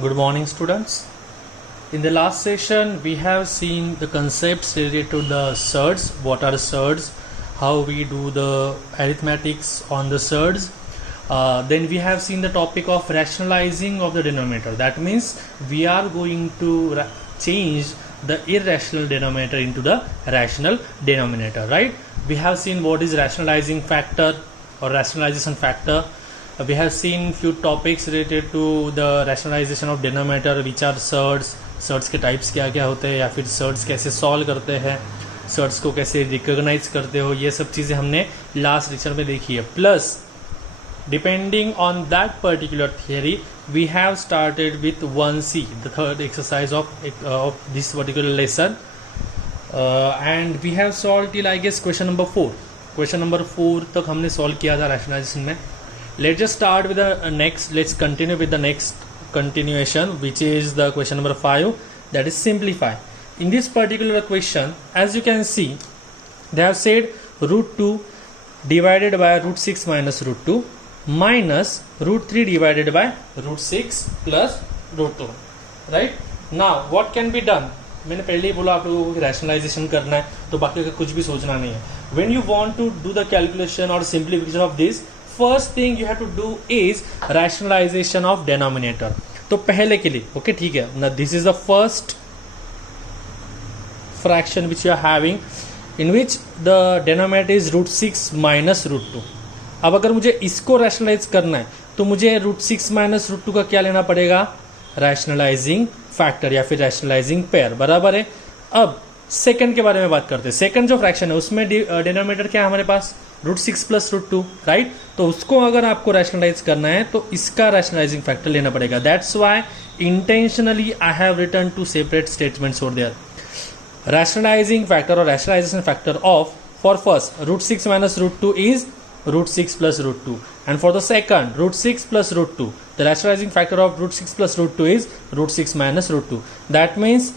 Good morning, students. In the last session, we have seen the concepts related to the surds. What are surds? How we do the arithmetics on the surds. Then we have seen the topic of rationalizing of the denominator. That means we are going to change the irrational denominator into the rational denominator, right? We have seen what is rationalizing factor or rationalization factor. We have seen few topics related to the rationalization of denominator, which are surds. Surds के types क्या क्या होते हैं या फिर surds कैसे solve करते हैं, सर्ड्स को कैसे रिकॉग्नाइज करते हो, ये सब चीज़ें हमने लास्ट लेक्चर में देखी है. Plus depending on that particular theory we have started with 1C, the third exercise of this particular lesson, and we have solve till I guess question number 4. Question number 4 तक हमने solve किया था rationalisation में. Let's just start with the next, let's continue with the next continuation, which is the question number 5, that is simplify. In this particular question, as you can see, they have said root 2 divided by root 6 minus root 2 minus root 3 divided by root 6 plus root 2, right? Now what can be done? मैंने पहले ही बोला आप लोगों को rationalisation करना है तो बाकी का कुछ भी सोचना नहीं है. When you want to do the calculation or simplification of this, first thing you have to do is rationalisation of denominator. तो पहले के लिए ओके ठीक है ना, this is the first fraction which you are having in which the denominator is root 6 minus root 2. अब अगर मुझे इसको रैशनलाइज करना है तो मुझे रूट 6 माइनस रूट 2 का क्या लेना पड़ेगा, रैशनलाइजिंग फैक्टर या फिर रैशनलाइजिंग पेयर, बराबर है. अब सेकंड के बारे में बात करते हैं. सेकंड जो फ्रैक्शन है उसमें डेनोमिनेटर क्या है हमारे पास, रूट 6 प्लस रूट 2, राइट. तो उसको अगर आपको रैशनलाइज करना है तो इसका रैशनलाइजिंग फैक्टर लेना पड़ेगा. That's why intentionally I have written two separate statements over there. Rationalising factor और rationalisation factor of for first root 6 minus root 2 is root 6 plus root 2, and for the second root 6 plus root 2, the rationalizing factor of root 6 plus root 2 is root 6 minus root 2. That means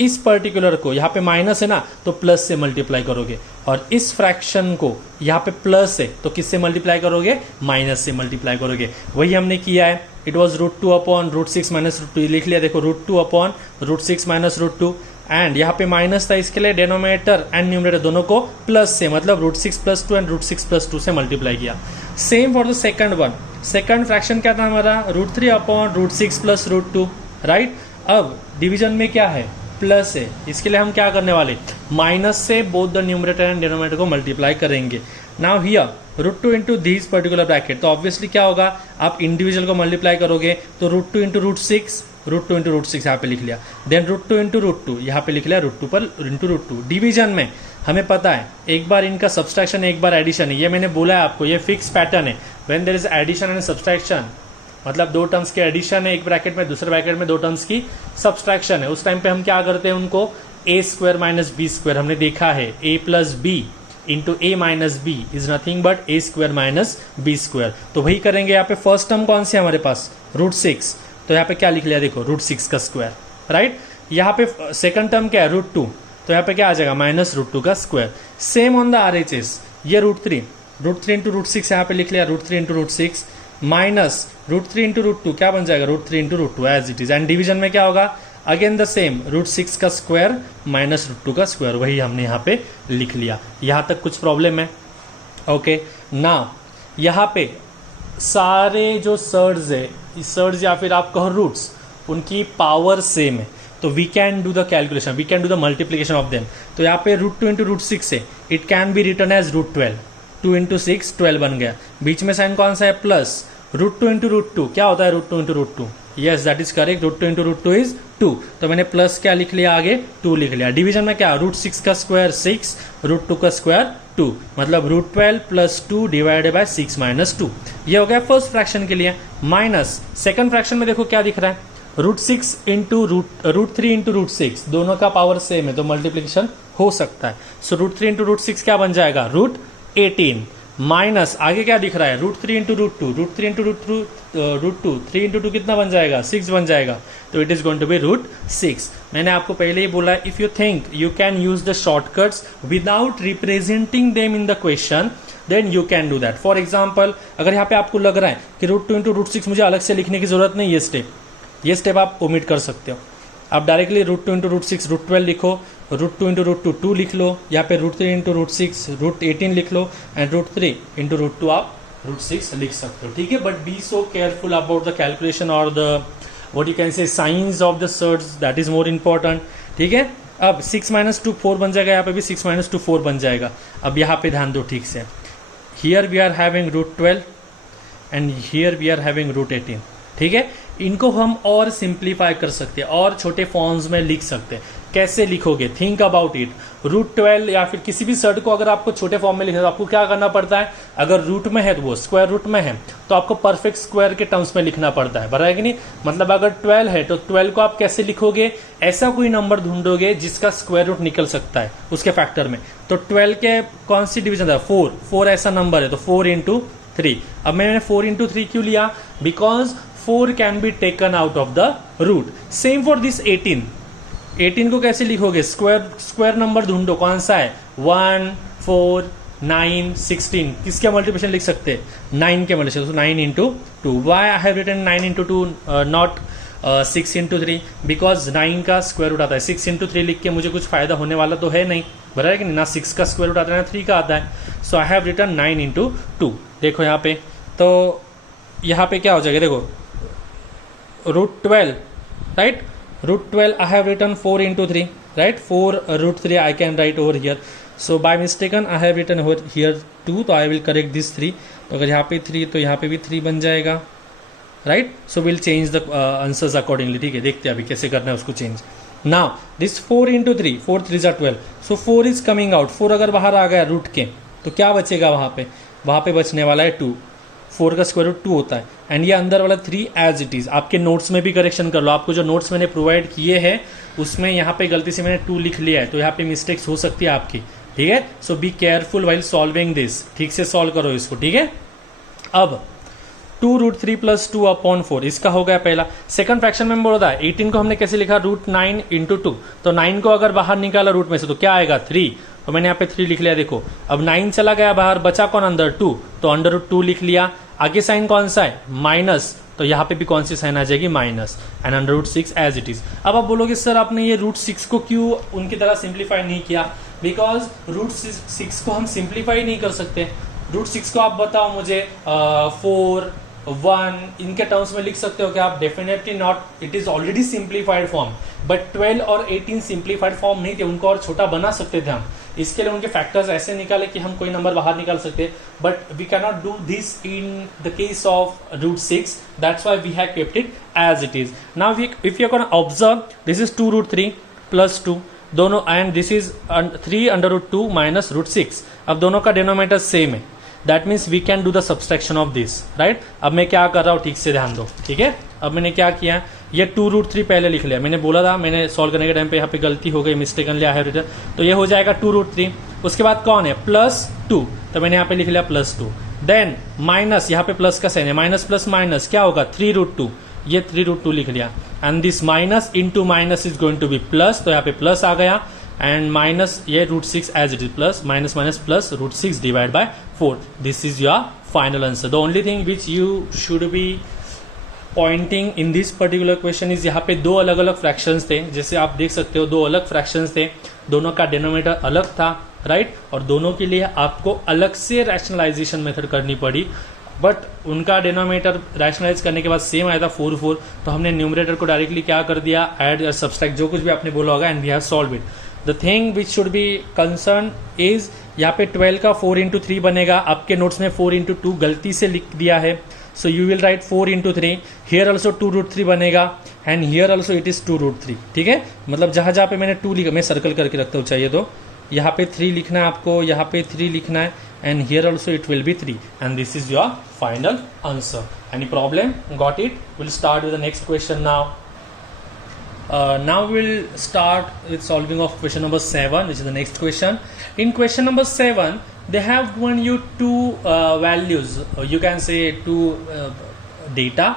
इस particular को यहाँ पे minus है ना तो plus से multiply करोगे, और इस फ्रैक्शन को यहाँ पे प्लस है तो किससे मल्टीप्लाई करोगे, माइनस से मल्टीप्लाई करोगे. वही हमने किया है. It was root 2 upon root 6 minus root 2 लिख लिया. देखो root 2 upon root 6 minus root 2, and यहाँ पे माइनस था इसके लिए डेनोमिनेटर एंड न्यूमरेटर दोनों को प्लस से, मतलब root 6 plus 2 and root 6 plus 2 से मल्टीप्लाई किया. Same for the second one. Second fraction क्या था हमारा, root 3 upon root 6 plus root 2, right. अब डिवीजन में क्या है, प्लस है, इसके लिए हम क्या करने वाले, माइनस से both the numerator and denominator को मल्टीप्लाई करेंगे. Now here root 2 into this particular bracket, तो ऑब्वियसली क्या होगा, आप इंडिविजुअल को मल्टीप्लाई करोगे तो root 2 into root 6, root 2 into root 6 यहाँ पे लिख लिया. देन रूट 2 इंटू रूट 2 यहाँ पे लिख लिया, रूट 2 पर इंटू रूट 2. डिवीजन में हमें पता है एक बार इनका सब्सट्रैक्शन एक बार एडिशन है, ये मैंने बोला है आपको, ये फिक्स पैटर्न है. When there is addition and subtraction, मतलब दो टर्म्स के एडिशन है एक ब्रैकेट में, दूसरे ब्रैकेट में दो टर्म्स की सब्सट्रैक्शन है, उस टाइम पे हम क्या करते हैं, उनको A square minus B square, हमने देखा है A plus B into A minus B is nothing but A square minus B square. तो वही करेंगे. यहाँ पे फर्स्ट टर्म कौन सी है हमारे पास, रूट 6, तो यहाँ पे क्या लिख लिया, देखो रूट 6 का स्क्वायर, राइट. यहाँ पे सेकंड टर्म क्या है, रूट 2, तो यहाँ पे क्या आ जाएगा, माइनस रूट 2 का square. Same on the RHS, ये रूट 3 इंटू रूट 6 यहाँ पे लिख लिया, root 3 into root 6 minus root 3 into root 2, क्या बन जाएगा, root 3 into root 2 as it is. And division में क्या होगा, अगेन द सेम, रूट 6 का स्क्वायर माइनस रूट 2 का स्क्वायर, वही हमने यहाँ पे लिख लिया. यहाँ तक कुछ प्रॉब्लम है, ओके. नाउ यहाँ पे सारे जो सर्ड्स है, सर्ड्स या फिर आप कहो रूट्स, उनकी पावर सेम है, तो we can do the calculation, we can do the multiplication of them. तो यहाँ पे रूट 2 इंटू रूट 6 है, it can be written as root 12, 2 into 6 12 बन गया. बीच में साइन कौन सा है, प्लस. रूट 2 इंटू रूट 2 क्या होता है, root 2 into root 2, yes that is correct. Root 2 into root 2 is 2, तो मैंने प्लस क्या लिख लिया, आगे 2 लिख लिया. डिवीजन में क्या, रूट 6 का स्क्वायर 6, रूट 2 का स्क्वायर 2, मतलब root 12 plus 2 divided by 6 minus 2. ये हो गया फर्स्ट फ्रैक्शन के लिए. माइनस सेकंड फ्रैक्शन में देखो क्या दिख रहा है, root 6 into root 3 into root 6, दोनों का पावर सेम है तो मल्टीप्लीकेशन हो सकता है. सो रूट 3 इंटू रूट 6 क्या बन जाएगा, रूट 18, माइनस आगे क्या दिख रहा है, root 3 into root 2, root 3 into root 2, 3 into 2 कितना बन जाएगा, 6 बन जाएगा. तो it is going to be root 6. मैंने आपको पहले ही बोला, if you think you can use the shortcuts without representing them in the question, then you can do that. For example, अगर यहाँ पे आपको लग रहा है कि रूट 2 इंटू रूट 6 मुझे अलग से लिखने की जरूरत नहीं है स्टेप, ये स्टेप आप ओमिट कर सकते हो। आप डायरेक्टली √2 इंटू √6 √12 लिखो, √2 इंटू √2 2 लिख लो, यहाँ पे √3 इंटू √6 √18 लिख लो, एंड √3 इंटू √2 आप √6 लिख सकते हो, ठीक है। But be so careful about the calculation और the what you can say signs of the surds, that is more important, ठीक है। अब 6 - 2 4 बन जाएगा, यहाँ पे भी 6 - 2 4 बन जाएगा। अब यहाँ पे ध्यान दो ठीक से, here we are having √12 and here we are having √18, ठीक है। इनको हम और सिंप्लीफाई कर सकते हैं और छोटे फॉर्म्स में लिख सकते हैं। कैसे लिखोगे, थिंक अबाउट इट। √12 या फिर किसी भी सर्ट को अगर आपको छोटे फॉर्म में लिखना है तो आपको क्या करना पड़ता है, अगर रूट में है तो वो स्क्वायर रूट में है तो आपको परफेक्ट स्क्वायर के टर्म्स में लिखना पड़ता है, बराबर है कि नहीं। मतलब अगर 12 है तो 12 को आप कैसे लिखोगे, ऐसा कोई नंबर ढूंढोगे जिसका स्क्वायर रूट निकल सकता है उसके फैक्टर में। तो 12 के कौन सी डिवीजन था, 4 ऐसा नंबर है तो 4 × 3। अब मैंने 4 × 3 क्यों लिया, because 4 can be taken out of the root. Same for this 18 को कैसे लिखोगे, स्क्वायर नंबर ढूंढो कौन सा है, 1 4 9 16, किसके मल्टीप्लिकेशन लिख सकते हैं, 9 के multiplication, 9 × 2। Why I have written 9 × 2 not 6 × 3, because 9 का स्क्वायर रूट आता है। 6 × 3 लिख के मुझे कुछ फायदा होने वाला तो है नहीं, बराबर है कि नहीं, ना 6 का स्क्वायर रूट आता है ना 3 का आता है। So I have written 9 × 2। देखो यहाँ पे, तो यहाँ पे क्या हो जाएगा, देखो √12, right, √12 I have written 4 × 3, right, 4 √3 I can write over here. So by mistaken I have written over here 2, तो I will correct this 3। तो अगर यहाँ पे 3 तो यहाँ पे भी 3 बन जाएगा, right. So will change the answers accordingly, ठीक है। देखते हैं अभी कैसे करना है उसको change. Now this 4 × 3, 4 3 = 12, so 4 is coming out. 4 अगर बाहर आ गया रूट के तो क्या बचेगा वहाँ पे बचने वाला है 2। 4 का स्क्वायर रूट 2 होता है, एंड ये अंदर वाला 3 एज इट इज़। आपके नोट्स में भी करेक्शन कर लो, आपको जो नोट्स मैंने प्रोवाइड किए हैं उसमें यहाँ पे गलती से मैंने 2 लिख लिया है, तो यहाँ पे मिस्टेक्स हो सकती है आपकी, ठीक है। So be careful while solving this, ठीक से सॉल्व करो इसको, ठीक है। अब 2 √3 + 2/4, इसका हो गया पहला। सेकंड फ्रैक्शन में बोला था 18 को हमने कैसे लिखा, √9 × 2, तो 9 को अगर बाहर निकाला रूट में से तो क्या आएगा, 3, तो मैंने यहाँ पे 3 लिख लिया। देखो अब 9 चला गया बाहर, बचा कौन अंदर, 2, तो √2 लिख लिया। आगे साइन कौन सा है, माइनस, तो यहाँ पे भी कौन सी साइन आ जाएगी, minus, and √6 as it is. अब आप बोलोगे सर आपने ये √6 को क्यों उनकी तरह सिंप्लीफाई नहीं किया, बिकॉज √6 को हम सिंप्लीफाई नहीं कर सकते। √6 को आप बताओ मुझे 4 1 इनके टर्म्स में लिख सकते हो क्या आप, definitely not, it is already simplified form. But 12 और 18 सिंप्लीफाइड फॉर्म नहीं थे, उनको और छोटा बना सकते थे हम। इसके लिए उनके फैक्टर्स ऐसे निकाले कि हम कोई नंबर बाहर निकाल सकते, but we can not do this in the case of √6, that's why we have kept it as it is. Now if you can observe, this is 2 √3 + 2 दोनों, एंड दिस इज 3 √2 - √6। अब दोनों का डिनोमिनेटर सेम है, that means we can do the subtraction of this, right. अब मैं क्या कर रहा हूँ ठीक से ध्यान दो, ठीक है। अब मैंने क्या किया, ये 2 √3 पहले लिख लिया, मैंने बोला था, मैंने सॉल्व करने के टाइम पे यहाँ पे गलती हो गई, मिस्टेकनली आई हैव रिटन, तो ये हो जाएगा 2 √3। उसके बाद कौन है, +2, तो मैंने यहाँ पे लिख लिया +2। देन माइनस, यहाँ पे प्लस का साइन है, माइनस प्लस माइनस क्या होगा, 3 √2, ये 3 √2 लिख लिया, and this minus into minus is going to be plus, तो यहाँ पे प्लस आ गया, एंड माइनस ये √6 as it is, plus minus minus plus √6 divide by 4। This is your final answer. The only thing which you should be pointing in this particular question is, यहाँ पे 2 अलग अलग fractions थे, जैसे आप देख सकते हो 2 अलग फ्रैक्शंस थे, दोनों का डिनोमिनेटर अलग था, राइट, और दोनों के लिए आपको अलग से रैशनलाइजेशन मेथड करनी पड़ी, बट उनका डिनोमिनेटर रैशनलाइज करने के बाद सेम आया था 4 4, तो हमने न्यूमरेटर को डायरेक्टली क्या कर दिया, ऐड या सब्सट्रैक्ट, जो कुछ भी आपने बोला होगा, and we have solve it. The thing which should be concern is, यहाँ पे 12 का 4 × 3 बनेगा, आपके नोट्स में 4 × 2 गलती से लिख दिया है, so you will write 4 × 3, here also 2 √3 बनेगा, and here also it is 2 √3, ठीक है। मतलब जहाँ जहाँ पे मैंने 2 लिखा, मैं सर्कल करके रखता हूँ, चाहिए तो यहाँ पे 3 लिखना है आपको, यहाँ पे 3 लिखना है, and here also it will be 3, and this is your final answer. Any problem, got it. Will start with the next question now. Now we'll start with solving of question number 7, which is the next question. In question number 7, they have given you 2 values, you can say 2 data.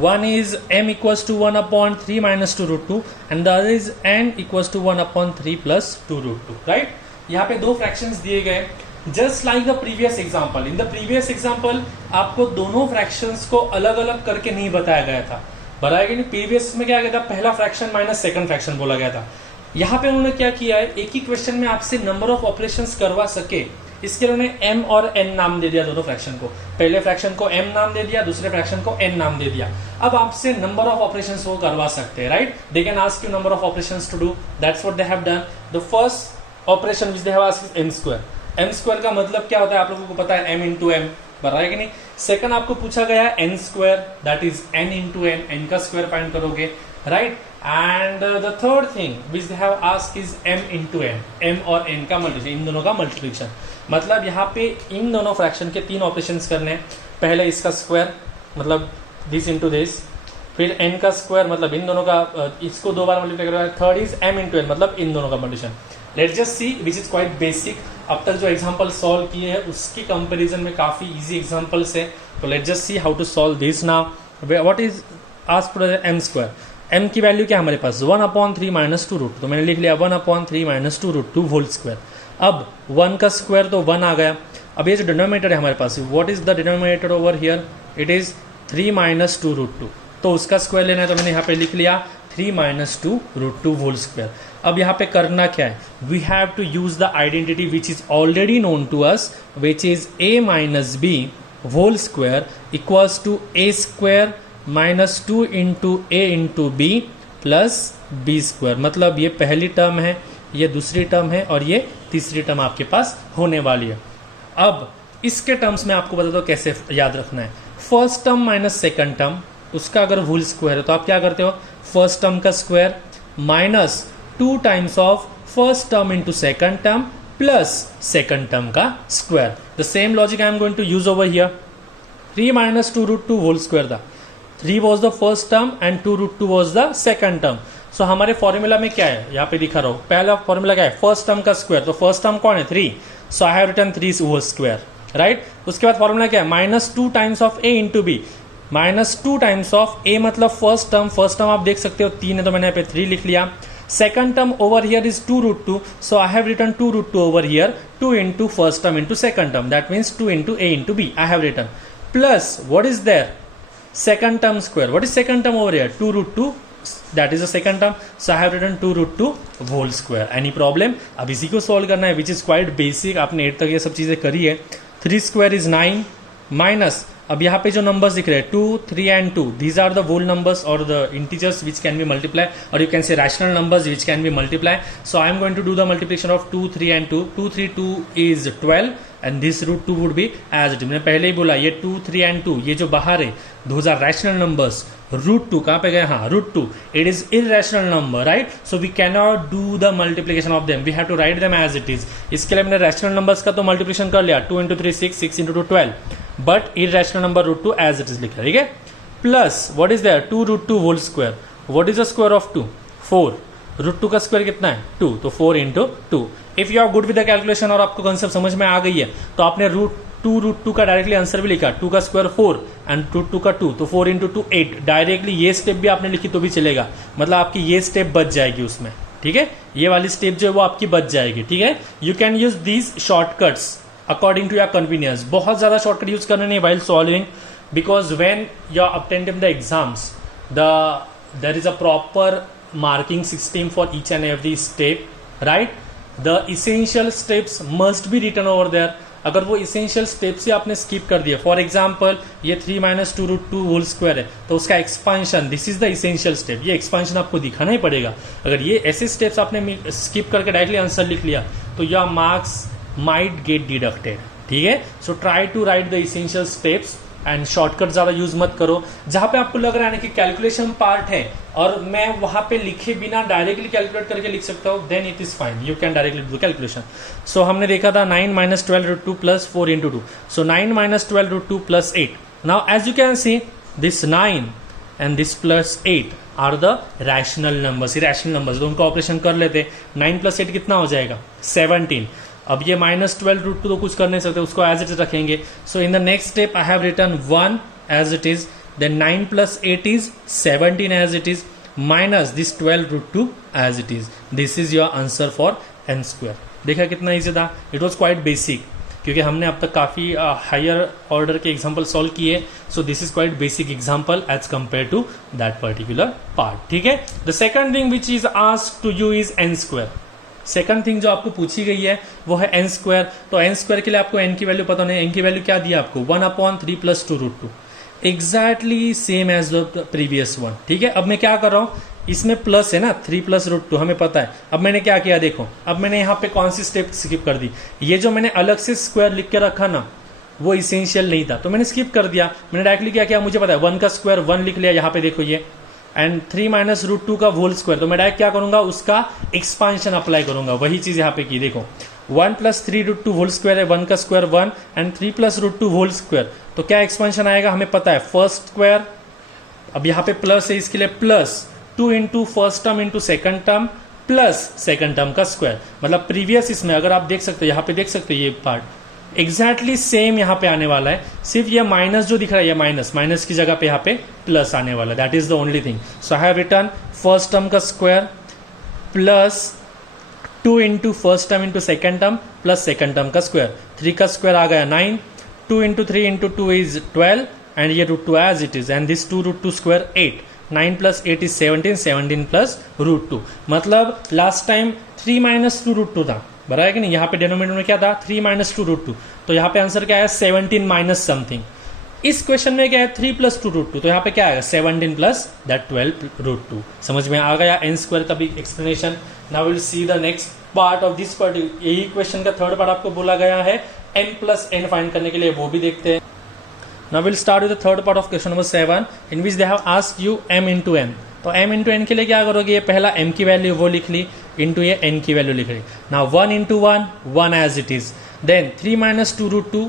One is m equals to 1/3 minus 2 √2, and the other is n equals to 1/3 plus 2 √2, right? यहाँ पे 2 fractions दिए गए, just like the previous example. In the previous example आपको दोनों fractions को अलग अलग करके नहीं बताया गया था, बराबर कि नहीं। प्रीवियस में क्या गया था, पहला फ्रैक्शन माइनस सेकंड फ्रैक्शन बोला गया था। यहाँ पे उन्होंने क्या किया है, एक ही क्वेश्चन में आपसे नंबर ऑफ ऑपरेशंस करवा सके, इसके लिए उन्होंने m और n नाम दे दिया दोनों फ्रैक्शन को। पहले फ्रैक्शन को m नाम दे दिया, दूसरे फ्रैक्शन को n नाम दे दिया। अब आपसे नंबर ऑफ ऑपरेशंस वो करवा सकते हैं, right. They can ask you number of operations to do, that's what they have done. The first operation which they have asked is m square. m square का मतलब क्या होता है, आप लोगों को पता है, m इंटू m, बराबर है कि नहीं। सेकंड आपको पूछा गया है n square, that is n into n, n का स्क्वायर फाइंड करोगे, right. And the third thing which they have asked is m into n, m और n का मल्टीप्लिकेशन, इन दोनों का मल्टीप्लिकेशन। मतलब यहाँ पे इन दोनों फ्रैक्शन के 3 ऑपरेशंस करने हैं। पहले इसका स्क्वायर मतलब दिस इंटू दिस, फिर n का स्क्वायर मतलब इन दोनों का, इसको 2 बार मल्टीप्लाई करोगे। Third is m into n मतलब इन दोनों का multiplication. Let's just C which is quite basic. अब तक जो एग्जांपल सॉल्व किए हैं उसकी कंपैरिजन में काफी इजी एग्जांपल्स है, तो let's just see how to solve this now. What is asked m square, m की वैल्यू क्या है हमारे पास, 1/3 माइनस 2 रूट, तो मैंने लिख लिया 1/3 माइनस 2 रूट 2 होल स्क्वायर। अब 1 का स्क्वायर तो 1 आ गया। अब ये जो डिनोमिनेटर है हमारे पास, what is the denominator over here, it is 3 minus 2 root 2, तो उसका स्क्वायर लेना है, तो मैंने यहाँ पे लिख लिया 3 माइनस 2 रूट 2 होल स्क्वायर। अब यहाँ पे करना क्या है, we have to use the identity which is already known to us, which is a minus b whole square equals to a square minus 2 into a into b plus b square. मतलब ये पहली term है, ये दूसरी term है और ये तीसरी टर्म आपके पास होने वाली है। अब इसके टर्म्स में आपको बता दो कैसे याद रखना है। First term minus second term, उसका अगर होल स्क्वायर है तो आप क्या करते हो, फर्स्ट टर्म का square minus 2 times of first term into second term plus second term का square. The same logic I am going to use over here. 3 minus 2 root 2 whole square था, 3 was the first term and 2 root 2 was the second term. So हमारे formula में क्या है, यहाँ पे दिखा रहा हूँ, पहला फॉर्मूला क्या है, फर्स्ट टर्म का स्क्वायर, तो फर्स्ट टर्म कौन है 3, so I have written 3 whole square, right. उसके बाद फॉर्मूला क्या है, minus 2 times of a into B, minus 2 times of a मतलब फर्स्ट टर्म आप देख सकते हो 3 है तो मैंने यहाँ पे 3 लिख लिया। Second term over here is 2 root 2, so I have written 2 root 2 over here, 2 into first term into second term, that means 2 into a into b I have written, plus what is there, second term square. What is second term over here, 2 root 2, that is the second term, so I have written 2 root 2 whole square. Any problem? अब इसी को solve करना है, which is quite basic, आपने 8 तक ये सब चीज़ें करी है। 3 square is 9 माइनस, अब यहाँ पे जो नंबर्स दिख रहे हैं 2, 3 and 2, these are the whole numbers or the integers which can be multiplied, or you can say rational numbers which can be multiplied. So I am going to do the multiplication of 2, 3 and 2. 2, 3, 2 is 12 and this root 2 would be as it is. मैंने पहले ही बोला ये 2, 3 and 2 ये जो बाहर है those are rational numbers. Root 2 कहाँ पे गए, हाँ root 2, it is irrational number, right? So we cannot do the multiplication of them, we have to write them as it is. इसके लिए मैंने rational numbers का तो multiplication कर लिया, 2 into 3 6, 6 into 2 12, but irrational number root 2 as it is लिखा, ठीक है। Plus what is there, 2 root 2 whole square, what is the square of 2, 4, root 2 का स्क्वायर कितना है 2, तो 4 into 2। If you are good with the calculation और आपको concept समझ में आ गई है तो आपने रूट 2 का डायरेक्टली आंसर भी लिखा, 2 का स्क्वायर 4 एंड रूट 2 का 2, तो 4 इंटू 2 8, डायरेक्टली ये स्टेप भी आपने लिखी तो भी चलेगा, मतलब आपकी ये स्टेप बच जाएगी उसमें, ठीक है। ये वाली स्टेप जो है वो आपकी बच जाएगी, ठीक है। You can use these shortcuts according to your convenience. बहुत ज्यादा शॉर्टकट यूज करना नहीं while solving, because when you are attending the exams there is a proper marking system for each and every step, right? The essential steps must be written over there. अगर वो essential steps ही आपने skip कर दिया, for example ये 3 minus 2 root 2 whole square है तो उसका expansion, this is the essential step, ये expansion आपको दिखाना ही पड़ेगा। अगर ये ऐसे steps आपने skip करके डायरेक्टली आंसर लिख लिया तो your marks might get deducted, ठीक है। So try to write the essential steps and shortcut ज़्यादा यूज मत करो। जहाँ पे आपको लग रहा है ना कि कैलकुलेशन पार्ट है और मैं वहाँ पे लिखे बिना डायरेक्टली कैलकुलेट करके लिख सकता हूँ, then it is fine, you can directly do calculation. So हमने देखा था 9 minus 12 root 2 plus 4 into 2, so 9 minus 12 root 2 plus 8। Now as you can see this 9 and this plus 8 are the rational numbers, rational numbers, तो उनका operation कर लेते। 9 plus 8 कितना हो जाएगा 17। अब ये माइनस 12 रूट 2 तो कुछ कर नहीं सकते, उसको एज इट इज रखेंगे। So in the next step I have written 1 as it is, then 9 plus 8 is 17 as it is, minus this 12 root 2 as it is. This is your answer for n square. देखा कितना easy था, it was quite basic. क्योंकि हमने अब तक काफ़ी higher order के example solve किए. So this is quite basic example as compare to that particular part. ठीक है. The second thing which is asked to you is n square. Second thing जो आपको पूछी गई है वो है n स्क्वायर. तो n स्क्वायर के लिए आपको n की वैल्यू पता नहीं. n की वैल्यू क्या दिया आपको 1/3 + 2√2. Exactly same as the previous one. ठीक है. अब मैं क्या कर रहा हूँ, इसमें प्लस है ना 3 + √2 हमें पता है. अब मैंने क्या किया देखो, अब मैंने यहाँ पे कौन सी स्टेप स्किप कर दी. ये जो मैंने अलग से स्क्वायर लिख के रखा ना वो इसेंशियल नहीं था तो मैंने स्किप कर दिया. मैंने डायरेक्टली क्या किया, मुझे पता है 1 का स्क्वायर 1 लिख लिया. यहाँ पे देखो ये एंड 3 - √2 का होल स्क्वायर. तो मैं डायरेक्ट क्या करूंगा, उसका एक्सपांशन अप्लाई करूंगा. वही चीज यहाँ पे की. देखो 1 + 3√2 होल स्क्वायर है, 1 का स्क्वायर 1 एंड 3 + √2 होल स्क्वायर. तो क्या एक्सपांशन आएगा हमें पता है, फर्स्ट स्क्वायर. अब यहाँ पे प्लस है इसके लिए plus 2 × first term × second term plus second term का स्क्वायर. मतलब प्रीवियस इसमें अगर आप देख सकते हो, यहाँ पे देख सकते हो ये पार्ट एग्जैक्टली सेम यहाँ पे आने वाला है. सिर्फ ये माइनस जो दिख रहा है ये माइनस की जगह पे यहाँ पे प्लस आने वाला है. That is the only thing. So I have written first term का square plus 2 × first term × second term plus second term का स्क्वायर. 3 का स्क्वायर आ गया 9, 2 × 3 × 2 इज 12 एंड ये √2 as it is and this 2√2 square 8. 9 + 8 is 17, 17 + √2. मतलब last time 3 - 2√2 था, बराबर है कि नहीं. यहाँ पे डिनोमिनेटर में क्या था 3 - 2√2. तो यहाँ पे आंसर क्या है 17 माइनस समथिंग. इस क्वेश्चन में क्या है 3 + 2√2. तो यहाँ पे क्या आएगा 17 + दैट 12√2. समझ में आ गया n स्क्वायर का भी explanation. Now will see the next part of this part. यही क्वेश्चन का थर्ड पार्ट आपको बोला गया है m + n फाइंड करने के लिए, वो भी देखते हैं. Now we'll start with the third part of question number 7 in which they have asked you m into n. तो m into n के लिए क्या करोगे, ये पहला m की वैल्यू वो लिख ली इंटू ये n की वैल्यू लिख ली. Now 1 × 1 1 as it is. Then 3 - 2√2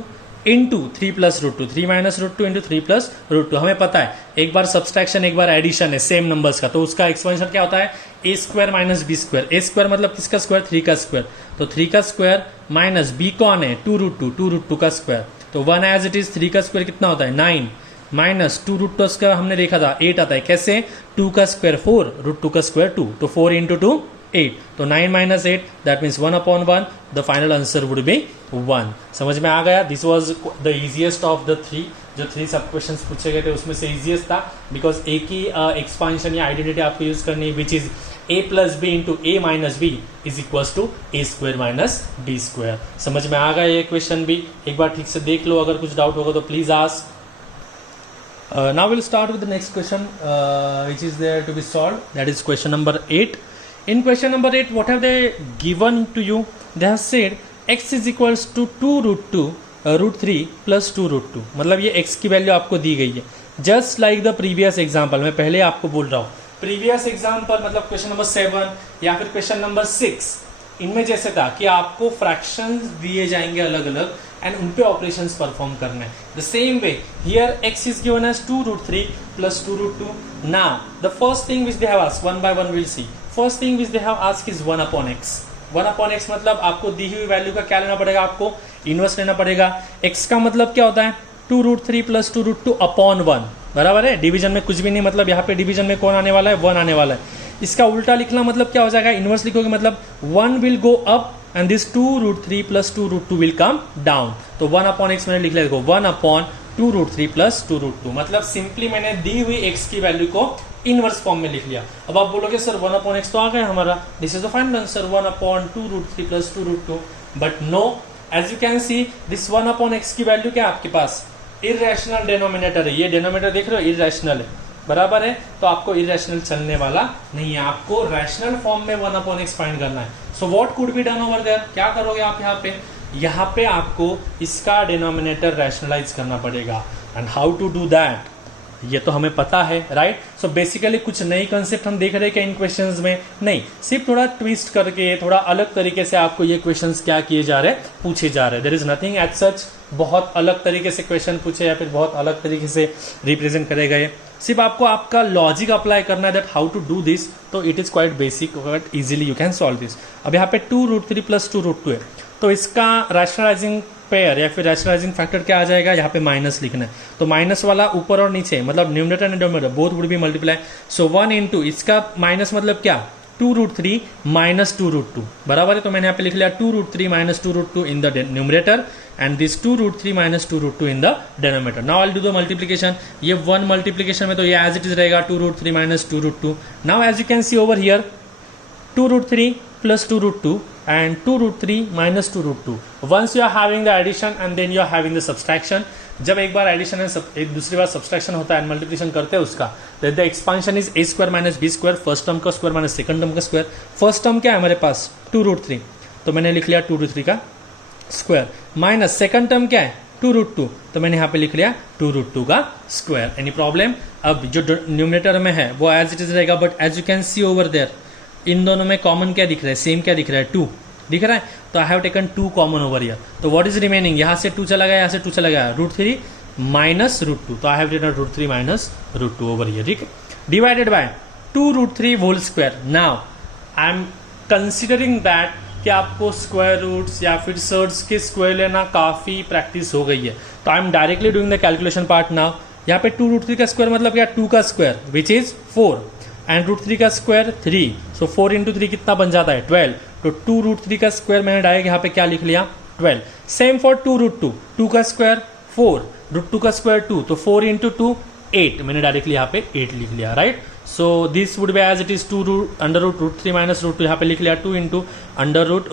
into 3 + √2. 3 - √2 into 3 + √2. हमें पता है एक बार सब्सट्रैक्शन एक बार एडिशन है सेम नंबर्स का, तो उसका एक्सपेंशन क्या होता है a² - b². a² मतलब किसका स्क्वायर 3 का स्क्वायर. तो 3 का स्क्वायर माइनस b कौन है 2√2 का स्क्वायर. तो 1 एज इट इज. 3 का स्क्वायर कितना होता है 9 माइनस 2√2 स्क्वायर हमने देखा था 8 आता है. कैसे 2 का स्क्वायर 4 √2 का स्क्वायर 2. तो 4 × 2 8. तो 9 - 8 that means 1/1. The final answer would be 1. समझ में आ गया. This was the easiest of the 3. जो 3 सब क्वेश्चन पूछे गए थे उसमें से इजिएस्ट था, बिकॉज एक ही एक्सपांशन या आइडेंटिटी आपको यूज करनी है which is a + b × a - b is equal to a² - b². समझ में आ गया ये क्वेश्चन भी. एक बार ठीक से देख लो, अगर कुछ डाउट होगा तो please ask. Now will start with the next question which is there to be solve. That is question number 8. In question number 8, what have they given to you? They have said x is equals to 2√2 √3 + 2√2. मतलब ये x की value आपको दी गई है. Just like the previous example. मैं पहले आपको बोल रहा हूँ प्रीवियस एग्जाम्पल मतलब क्वेश्चन नंबर 7 या फिर क्वेश्चन नंबर 6, इनमें जैसे था कि आपको फ्रैक्शंस दिए जाएंगे अलग अलग एंड उन पे ऑपरेशंस परफॉर्म करना है. The same way here x is given as 2√3 + 2√2. Now the first thing which they have asked, one by one will see. First thing which they have asked is 1/x. 1/x मतलब आपको दी हुई value का क्या लेना पड़ेगा, आपको inverse लेना पड़ेगा. x का मतलब क्या होता है 2√3 + 2√2 अपॉन 1. बराबर है. डिवीजन में कुछ भी नहीं, मतलब यहाँ पे डिवीजन में कौन आने वाला है 1 आने वाला है. इसका उल्टा लिखना मतलब क्या हो जाएगा, इनवर्स लिखोगे मतलब 1 will go up and this 2√3 + 2√2 will come down. तो 1/x मैंने लिख लिया, देखो 1/2√3 + 2√2. मतलब सिंपली मैंने दी हुई x की वैल्यू को इनवर्स फॉर्म में लिख लिया. अब आप बोलोगे सर 1/x तो आ गया हमारा, this is the final answer 1/2√3 + 2√2. But no, as you can see this 1/x की वैल्यू क्या है आपके पास इररेशनल डिनोमिनेटर है. ये डिनोमिनेटर देख रहे हो इररेशनल है, बराबर है. तो आपको इररेशनल चलने वाला नहीं है, आपको रैशनल फॉर्म में 1/x फाइंड करना है. So what could be done over there. क्या करोगे आप यहाँ पे आपको इसका डिनोमिनेटर रैशनलाइज करना पड़ेगा. And how to do that ये तो हमें पता है, राइट. सो बेसिकली कुछ नई कंसेप्ट हम देख रहे हैं क्या इन क्वेश्चंस में, नहीं, सिर्फ थोड़ा ट्विस्ट करके थोड़ा अलग तरीके से आपको ये क्वेश्चंस क्या किए जा रहे हैं, पूछे जा रहे हैं. There is nothing as such बहुत अलग तरीके से क्वेश्चन पूछे या फिर बहुत अलग तरीके से रिप्रेजेंट करे गए. सिर्फ आपको आपका लॉजिक अप्लाई करना है that how to do this. तो it is quite basic but easily you can solve this. अब यहाँ पे 2√3 + 2√2 है, तो इसका रैशनलाइजिंग पेयर या फिर रैशनलाइजिंग फैक्टर क्या आ जाएगा, यहाँ पे माइनस लिखना है. तो माइनस वाला ऊपर और नीचे मतलब numerator and denominator both would be multiply. So 1 × इसका माइनस मतलब क्या 2√3 - 2√2. बराबर है. तो मैंने यहाँ पे लिख लिया 2√3 - 2√2 in the numerator and this 2 root 3 minus 2 root 2 in the denominator. Now I will do the multiplication. ये 1 मल्टीप्लिकेशन में तो ये एज इट इज रहेगा 2 root 3 minus 2 root 2. Now as you can see over here 2 root 3 plus 2 root 2 and 2 root 3 minus 2 root 2. Once you are having the addition and then you are having the subtraction. जब एक बार addition है एक दूसरी बार subtraction होता है multiplication करते हैं उसका, the expansion is a square minus B square. First term का स्क्वायर माइनस सेकंड टर्म का स्क्वायर. फर्स्ट टर्म क्या है हमारे पास 2 रूट 3, तो मैंने लिख लिया 2 रूट 3 का स्क्वायर. माइनस सेकंड टर्म क्या है 2 रूट 2, तो मैंने यहाँ पे लिख लिया 2 रूट 2 का स्क्वायर. Any problem? अब जो न्यूमरेटर में है वो एज इट इज रहेगा, but as you can see over there in दोनों में कॉमन क्या दिख रहा है, सेम क्या दिख रहा है 2 दिख रहा है. तो I have taken 2 common over here. तो व्हाट इज रिमेनिंग, यहाँ से 2 चला गया, यहाँ से 2 चला गया, रूट 3 माइनस रूट 2. तो I have taken root 3 minus root 2 over here. ठीक है, divided by 2 root 3 whole square. Now I am considering that कि आपको स्क्वायर रूट्स या फिर सर्ड्स के स्क्वायर लेना काफ़ी प्रैक्टिस हो गई है, तो I am directly doing the calculation part. Now यहाँ पे 2 रूट 3 का स्क्वायर मतलब क्या, 2 का square which is 4 and root 3 का स्क्वायर 3. सो 4 इंटू 3 कितना बन जाता है 12. तो 2 रूट 3 का स्क्वायर मैंने डायरेक्ट यहाँ पे क्या लिख लिया 12. सेम फॉर 2 रूट 2, 2 का स्क्वायर 4, रूट 2 का स्क्वायर 2, तो 4 इंटू 2 8, मैंने डायरेक्टली यहाँ पे 8 लिख लिया. Right, so this would be as it is 2 under root 3 minus root 2, यहाँ पे लिख लिया 2 into under root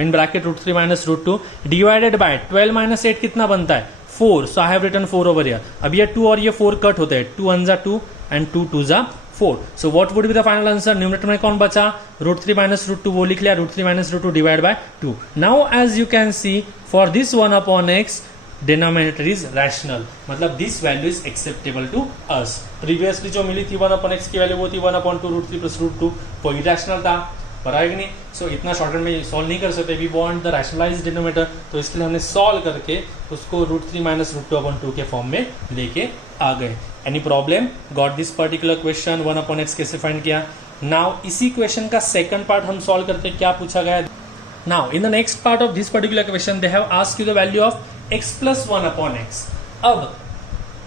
in bracket root 3 minus root 2 divided by 12 minus 8 कितना बनता है 4. So I have written 4 over here. अब ये 2 और ये 4 कट होते हैं, 2 1 जा 2 एंड 2 2 जा 4. So what would be the final answer, numerator में कौन बचा रूट 3 माइनस रूट 2, वो लिख लिया root 3 minus root 2 divide by 2. Now as you can see for this 1 upon x denominator is rational, मतलब this value is acceptable to us. Previously जो मिली थी 1 अपॉन x की वैल्यू वो थी 1 अपॉन 2 रूट 3 प्लस रूट 2, वो irrational था, बराबर कि नहीं. सो इतना शॉर्टकट में सॉल्व नहीं कर सकते, we want the rationalised denominator, तो इसके लिए हमने सॉल्व करके उसको रूट 3 माइनस रूट 2 अपॉन 2 के फॉर्म में लेके आ गए. Any problem, got this particular question 1 upon x कैसे फाइंड किया. नाउ इसी क्वेश्चन का सेकंड पार्ट हम सॉल्व करते हैं, क्या पूछा गया. Now in the next part of this particular question they have asked you the value of x plus 1 upon x. अब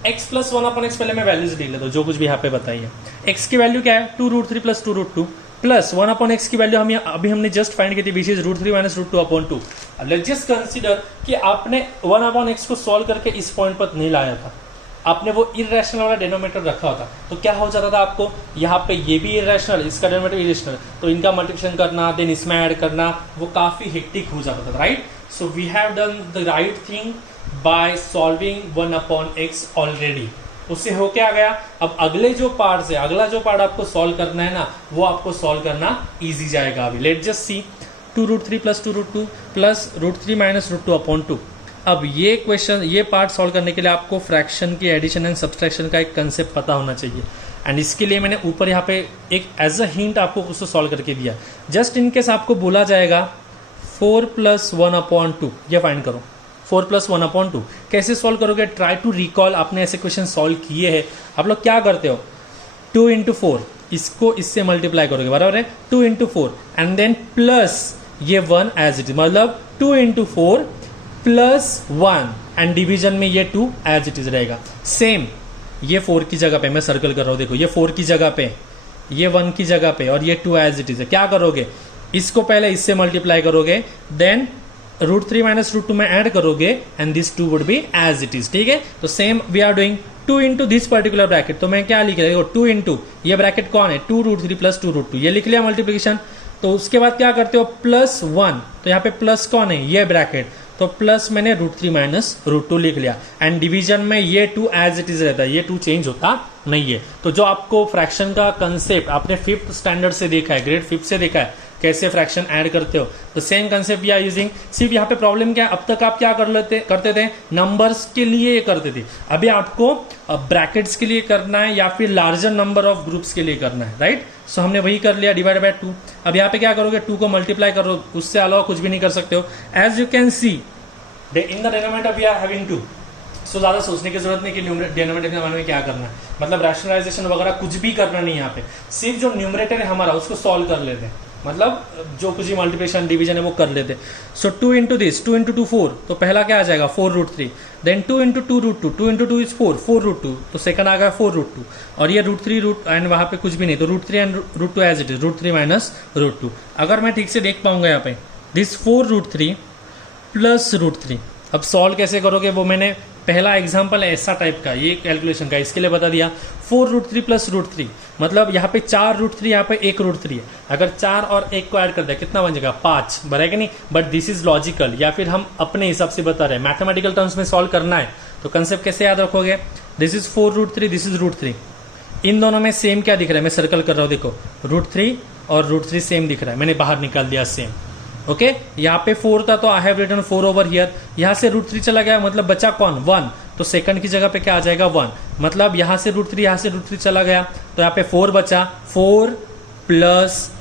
x प्लस 1 अपॉन x पहले मैं वैल्यूज लिख लेता हूँ, जो कुछ भी यहाँ पे बताइए. x की वैल्यू क्या है 2 root 3 plus 2 root 2 plus 1 upon x की वैल्यू हम अभी हमने जस्ट फाइंड की थी which is root 3 minus root 2 upon 2. Let's just consider कि आपने 1 अपॉन x को सॉल्व करके इस पॉइंट पर नहीं लाया था, आपने वो इरेशनल वाला डिनोमिनेटर रखा होता, तो क्या हो जाता था आपको, यहाँ पे ये भी इरेशनल, इसका डिनोमिनेटर इरेशनल, तो इनका मल्टीप्लिकेशन करना देन इसमें ऐड करना वो काफ़ी हेक्टिक हो जाता था. Right, so we have done the right thing by solving 1 upon x already. उससे हो क्या गया, अब अगले जो पार्ट है, अगला जो पार्ट आपको सॉल्व करना है ना, वो आपको सॉल्व करना ईजी जाएगा. अभी let just see 2 root 3 plus 2 root 2 plus root 3 minus root 2 upon 2. अब ये क्वेश्चन, ये पार्ट सॉल्व करने के लिए आपको फ्रैक्शन की एडिशन एंड सब्सट्रैक्शन का एक कंसेप्ट पता होना चाहिए, एंड इसके लिए मैंने ऊपर यहाँ पे एक एज अ हिंट आपको कुछ तो सॉल्व करके दिया. जस्ट इन केस आपको बोला जाएगा 4 प्लस 1 अपॉन 2, ये फाइंड करो 4 प्लस 1 अपॉन 2 कैसे सॉल्व करोगे. ट्राई टू रिकॉल, आपने ऐसे क्वेश्चन सॉल्व किए हैं. आप लोग क्या करते हो 2 इंटू 4, इसको इससे मल्टीप्लाई करोगे, बराबर है 2 इंटू 4 एंड देन प्लस ये 1 एज इट इज, मतलब 2 इंटू 4 प्लस 1 एंड डिवीजन में ये 2 एज इट इज रहेगा. सेम ये 4 की जगह पे मैं सर्कल कर रहा हूँ, देखो ये 4 की जगह पे, ये 1 की जगह पे और ये 2 एज इट इज है. क्या करोगे, इसको पहले इससे मल्टीप्लाई करोगे, देन रूट 3 माइनस रूट 2 में ऐड करोगे and this 2 would be as it is. ठीक है, तो same we are doing 2 into this particular bracket, तो मैं क्या लिख रहा हूँ 2 इंटू ये ब्रैकेट कौन है 2 रूट 3 प्लस 2 रूट 2, ये लिख लिया मल्टीप्लिकेशन. तो उसके बाद क्या करते हो प्लस 1, तो यहाँ पे प्लस कौन है ये ब्रैकेट, तो प्लस मैंने रूट 3 माइनस रूट 2 लिख लिया एंड डिवीजन में ये 2 एज इट इज रहता है, ये 2 चेंज होता नहीं है. तो जो आपको फ्रैक्शन का कंसेप्ट आपने 5th स्टैंडर्ड से देखा है, ग्रेड 5 से देखा है कैसे फ्रैक्शन ऐड करते हो, तो same concept we are using. सिर्फ यहाँ पे प्रॉब्लम क्या है, अब तक आप क्या करते थे नंबर्स के लिए करते थे, अभी आपको ब्रैकेट्स के लिए करना है या फिर लार्जर नंबर ऑफ ग्रुप्स के लिए करना है. राइट, सो हमने वही कर लिया डिवाइड बाय 2. अब यहाँ पे क्या करोगे 2 को मल्टीप्लाई करो, उससे अलावा कुछ भी नहीं कर सकते हो. As you can see in the denominator we are having 2, so ज़्यादा सोचने की जरूरत नहीं कि डिनोमिनेटर के मामले में क्या करना है, मतलब रैशनलाइजेशन वगैरह कुछ भी करना नहीं. यहाँ पे सिर्फ जो न्यूमरेटर है हमारा उसको सॉल्व कर लेते हैं, मतलब जो कुछ भी मल्टीप्लिकेशन डिवीजन है वो कर लेते. सो 2 इंटू दिस 2 इंटू 2 4, तो पहला क्या आ जाएगा 4 root 3, then 2 into 2 root 2, 2 into 2 is 4 root 2, तो सेकंड आ गया 4 रूट 2 और ये रूट 3 रूट एंड वहाँ पे कुछ भी नहीं, तो root 3 and root 2 as it is root 3 minus root 2. अगर मैं ठीक से देख पाऊंगा यहाँ पे दिस 4 रूट 3 प्लस रूट 3, अब सॉल्व कैसे करोगे वो मैंने पहला एग्जाम्पल ऐसा टाइप का ये कैलकुलेशन का इसके लिए बता दिया। 4√3 प्लस √3 मतलब यहाँ पे 4√3 यहाँ पे 1√3 है। अगर 4 और 1 को ऐड कर दिया कितना बन जाएगा 5 बनेगा नहीं। बट दिस इज लॉजिकल या फिर हम अपने हिसाब से बता रहे हैं, मैथमेटिकल टर्म्स में सॉल्व करना है तो कंसेप्ट कैसे याद रखोगे, दिस इज 4√3 दिस इज √3। इन दोनों में सेम क्या दिख रहा है, मैं सर्कल कर रहा हूँ देखो √3 और √3 सेम दिख रहा है, मैंने बाहर निकाल दिया सेम। ओके यहाँ पे 4 था तो I have written 4 over here, यहाँ से √3 चला गया मतलब बचा कौन 1, तो सेकंड की जगह पे क्या आ जाएगा 1, मतलब यहाँ से √3 यहाँ से √3 चला गया तो यहाँ पे 4 बचा, 4 +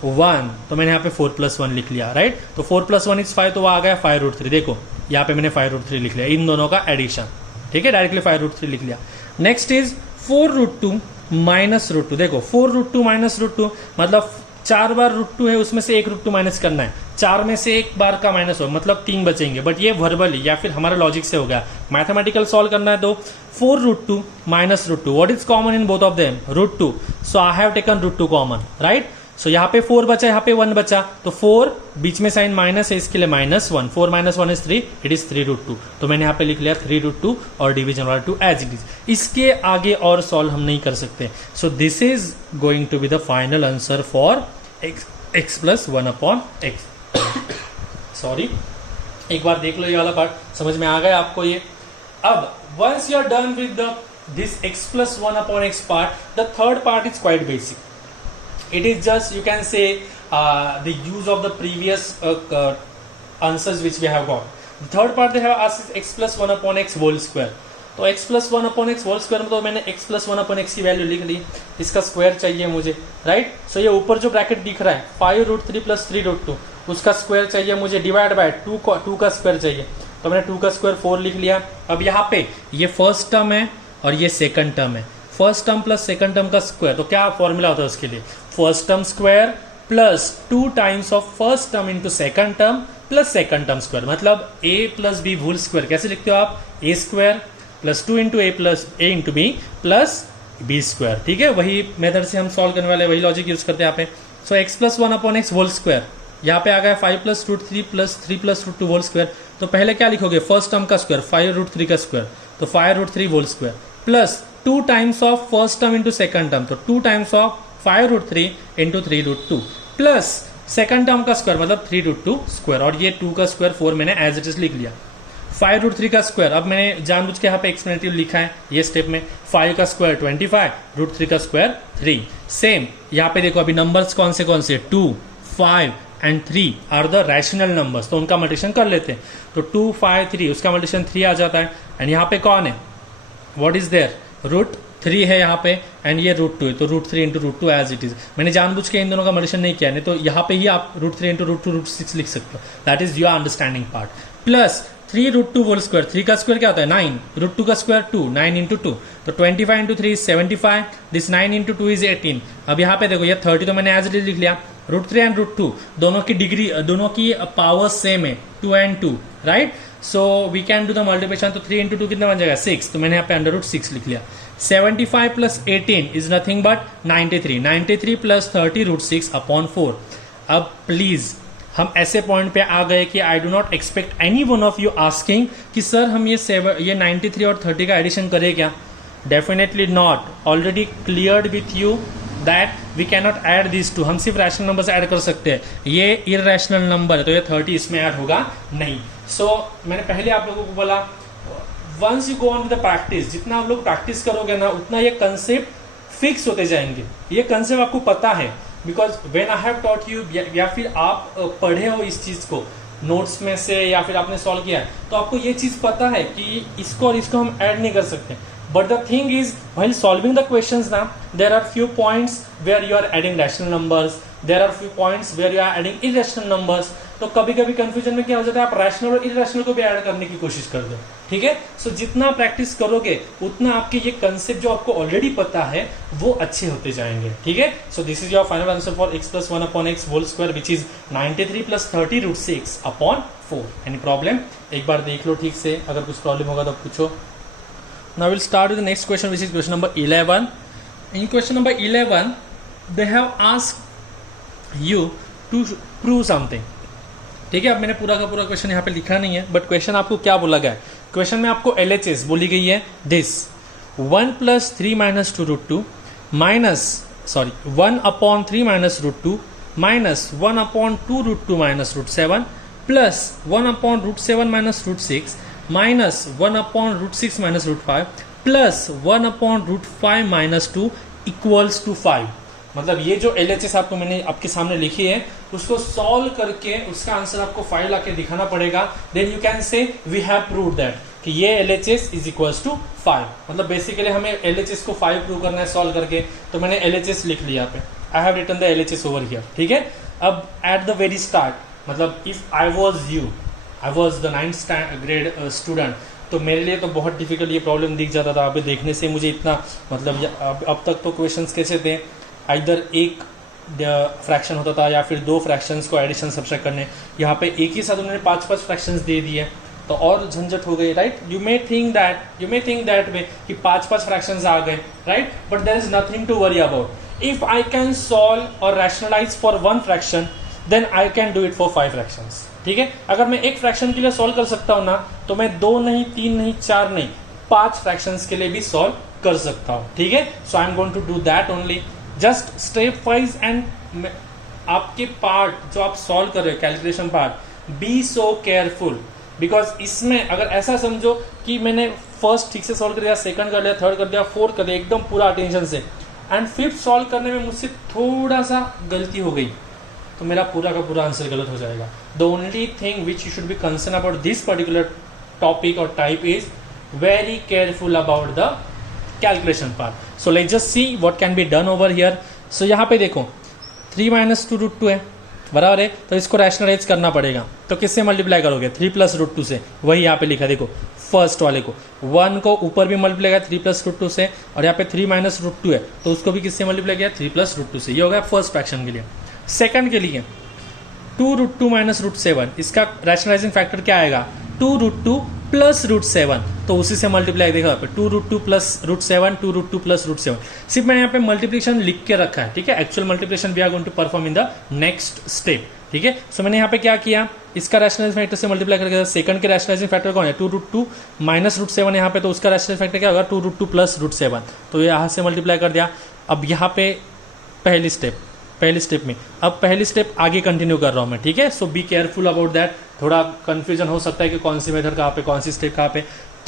1 तो मैंने यहाँ पे 4 + 1 लिख लिया राइट। तो 4 + 1 = 5 तो वो आ गया 5√3। देखो यहाँ पे मैंने 5√3 लिख लिया, इन दोनों का एडिशन, ठीक है डायरेक्टली 5√3 लिख लिया। नेक्स्ट इज 4√2 - √2, देखो 4√2 - √2 मतलब 4 बार √2 है उसमें से 1 √2 माइनस करना है, 4 में से 1 बार का माइनस हो मतलब 3 बचेंगे। बट ये वर्बली या फिर हमारे लॉजिक से हो गया, मैथमेटिकल सॉल्व करना है तो 4√2 - √2 what is common in both of them √2, so I have taken √2 common right. So यहाँ पे 4 बचा यहाँ पे 1 बचा तो 4 बीच में साइन माइनस है इसके लिए -1, 4 - 1 is 3, इट इज 3√2 तो मैंने यहाँ पे लिख लिया 3√2 और डिवीजन वाला 2 एज इट इज। इसके आगे और सॉल्व हम नहीं कर सकते। So this is going to be the final answer for x + 1/x। Sorry एक बार देख लो ये वाला पार्ट समझ में आ गया आपको ये। अब once you are done with this x + 1/x part, the third part is quite basic. It is just you can say the use of the previous answers which we have got. The third part they have asked is x + 1/x whole square. तो x + 1/x whole square में तो मैंने x + 1/x की value लिख ली, इसका square चाहिए मुझे right. सो ये ऊपर जो ब्रैकेट दिख रहा है 5√3 + 3√2 उसका स्क्वायर चाहिए मुझे, डिवाइड बाय 2 का स्क्वायर चाहिए तो मैंने 2 का स्क्वायर 4 लिख लिया। अब यहाँ पे ये फर्स्ट टर्म है और ये सेकंड टर्म है, first term plus second term का स्क्वायर, तो क्या फॉर्मूला होता है उसके लिए, first term square plus 2 times of first term into second term plus second term square, मतलब a + b होल स्क्वायर। कैसे लिखते हो आप, a² + 2 × a × b plus b², ठीक है वही मेथड से हम सॉल्व करने वाले, वही लॉजिक यूज करते हैं यहाँ पे। सो x + 1/x होल स्क्वायर यहाँ पे आ गया 5 + √3 + 3 + √2 होल स्क्वायर। तो पहले क्या लिखोगे, फर्स्ट टर्म का स्क्वायर 5√3 का स्क्वायर तो 5√3 whole square plus 2 times of first term into second term तो 2 times of 5√3 × 3√2 plus second term का स्क्वायर मतलब 3√2 स्क्वायर, और ये 2 का स्क्वायर 4 मैंने एज इट इज लिख लिया। 5√3 का स्क्वायर अब मैंने जानबूझ के यहाँ पे एक्सप्लेनेटिव लिखा है ये स्टेप में, 5 का स्क्वायर 25, √3 का स्क्वायर 3। सेम यहाँ पे देखो अभी नंबर्स कौन से 2, 5 and 3 are the rational numbers, तो उनका मल्टीप्लिकेशन कर लेते हैं। तो 2, 5, 3 उसका मल्टीप्लिकेशन 3 आ जाता है। एंड यहाँ पे कौन है, व्हाट इज देयर, √3 है यहाँ पे एंड ये √2 है तो √3 × √2 एज इट इज। मैंने जानबूझ के इन दोनों का मल्टीप्लिकेशन नहीं किया, नहीं तो यहाँ पे ही आप √3 × √2 √6 लिख सकते हो, that is your understanding part. Plus 3√2 whole square, 3 का स्क्वायर क्या होता है 9, √2 का स्क्वायर 2, 9 × 2 तो 25 × 3 इज 75, दिस 9 × 2 इज 18। अब यहाँ पे देखो ये 30 तो मैंने एज इट इज लिख लिया, √3 एंड √2 दोनों की डिग्री दोनों की पावर सेम है 2 and 2 right. So we can do the multiplication, तो 3 × 2 कितना बन जाएगा 6, तो मैंने यहाँ पे √6 लिख लिया। 75 + 18 इज नथिंग बट 93, 93 + 30 √6/4। अब प्लीज हम ऐसे पॉइंट पे आ गए कि I do not expect any one of you asking कि सर हम ये 93 और 30 का एडिशन करें क्या, definitely not, already cleared with you that we cannot add this two, हम सिर्फ रैशनल नंबर से ऐड कर सकते हैं, ये इररेशनल नंबर है तो ये 30 इसमें ऐड होगा नहीं। सो मैंने पहले आप लोगों को बोला once you go on with the practice, जितना आप लोग प्रैक्टिस करोगे ना उतना ये कंसेप्ट फिक्स होते जाएंगे, ये कंसेप्ट आपको पता है because when I have taught you, या फिर आप पढ़े हो इस चीज को नोट्स में से या फिर आपने सॉल्व किया है तो आपको ये चीज पता है कि इसको और इसको हम ऐड नहीं कर सकते। But the thing is, while solving the questions now, there are few points where you are adding rational numbers, there are few points where you are adding irrational numbers. तो कभी कभी कंफ्यूजन में क्या हो जाता है, आप रैशनल और इरेशनल को भी ऐड करने की कोशिश कर दो, ठीक है। सो जितना प्रैक्टिस करोगे उतना आपके ये कंसेप्ट जो आपको ऑलरेडी पता है वो अच्छे होते जाएंगे, ठीक है। So this is your final answer for x + 1/x whole square which is 93 + 30 √6/4। Any problem, एक बार देख लो ठीक से, अगर कुछ प्रॉब्लम होगा तो पूछो। Now we'll start with the next question, which is question number 11. In question number 11, they have asked you to prove something. ठीक है। अब मैंने पूरा का पूरा क्वेश्चन यहाँ पे लिखा नहीं है, बट क्वेश्चन आपको क्या बोला गया है, क्वेश्चन में आपको LHS बोली गई है this 1 + 3 - 2√2 minus 1/3 - √2 minus 1/2√2 - √7 plus 1/√7 - √6 minus 1/√6 - √5 plus 1/√5 - 2 equals to 5। मतलब ये जो LHS आपको मैंने आपके सामने लिखी है उसको सॉल्व करके उसका आंसर आपको 5 लाके दिखाना पड़ेगा। Then you can say we have proved that कि ये LHS इज इक्वल्स टू 5। मतलब बेसिकली हमें LHS को 5 प्रूव करना है सॉल्व करके, तो मैंने LHS लिख लिया पे, I have written the LHS over here. ठीक है। अब एट द वेरी स्टार्ट, मतलब if I was the 9th grade student, तो मेरे लिए तो बहुत डिफिकल्ट ये प्रॉब्लम दिख जाता था। अभी देखने से मुझे इतना मतलब अब तक तो क्वेश्चंस कैसे थे, इधर एक फ्रैक्शन होता था या फिर 2 फ्रैक्शंस को एडिशन सब्ट्रैक्ट करने, यहाँ पे एक ही साथ उन्होंने 5 फ्रैक्शंस दे दिए, तो और झंझट हो गई, right. You may think that way कि 5 फ्रैक्शंस आ गए, right, but there is nothing to worry about. If I can solve और rationalize for 1 fraction then I can do it for 5 fractions. ठीक है। अगर मैं एक फ्रैक्शन के लिए सॉल्व कर सकता हूँ ना, तो मैं 2 नहीं, 3 नहीं, 4 नहीं, 5 फ्रैक्शंस के लिए भी सॉल्व कर सकता हूँ। ठीक है। So I am going to do that only, just step wise. And आपके पार्ट जो आप सॉल्व कर रहे हो, calculation part, be so careful, because इसमें अगर ऐसा समझो कि मैंने फर्स्ट ठीक से सॉल्व कर दिया, सेकंड कर लिया, थर्ड कर दिया, फोर्थ कर दिया, एकदम पूरा अटेंशन से, एंड फिफ्थ सॉल्व करने में मुझसे थोड़ा सा गलती हो गई, तो मेरा पूरा का पूरा आंसर गलत हो जाएगा। The only thing which you should be concern about this particular topic और type is very careful about the calculation part. So let's just see what can be done over here. So यहाँ पे देखो 3 - 2√2 है, बराबर है, तो इसको rationalise करना पड़ेगा। तो किससे मल्टीप्लाई करोगे? 3 + √2 से। वही यहाँ पे लिखा देखो, फर्स्ट वाले को 1 को ऊपर भी मल्टीप्लाई किया 3 + √2 से, और यहाँ पे 3 - √2 है, तो उसको भी किससे मल्टीप्लाई किया? 3 + √2 से। ये हो गया फर्स्ट फ्रैक्शन के लिए। सेकंड के लिए 2√2 - √7, इसका रैशनलाइजिंग फैक्टर क्या आएगा? 2√2 + √7, तो उसी से मल्टीप्लाई देखा 2√2 + √7, 2√2 + √7। सिर्फ मैंने यहाँ पे मल्टीप्लिकेशन लिख के रखा है, ठीक है। Actual multiplication we are going to perform in the next step, ठीक है। सो मैंने यहाँ पे क्या किया, इसका रैशनलाइजिंग फैक्टर से मल्टीप्लाई करके, सेकंड के रैशनलाइजिंग फैक्टर कौन है? 2√2 - √7 यहाँ पे, तो उसका रैशनलाइजिंग फैक्टर क्या होगा? 2√2 + √7, तो यहाँ से मल्टीप्लाई कर दिया। अब यहाँ पे पहली स्टेप में, अब पहली स्टेप आगे कंटिन्यू कर रहा हूँ मैं, ठीक है। So be careful about that. थोड़ा कंफ्यूजन हो सकता है कि कौन सी मेथड कहाँ पे, कौन सी स्टेप कहाँ पे।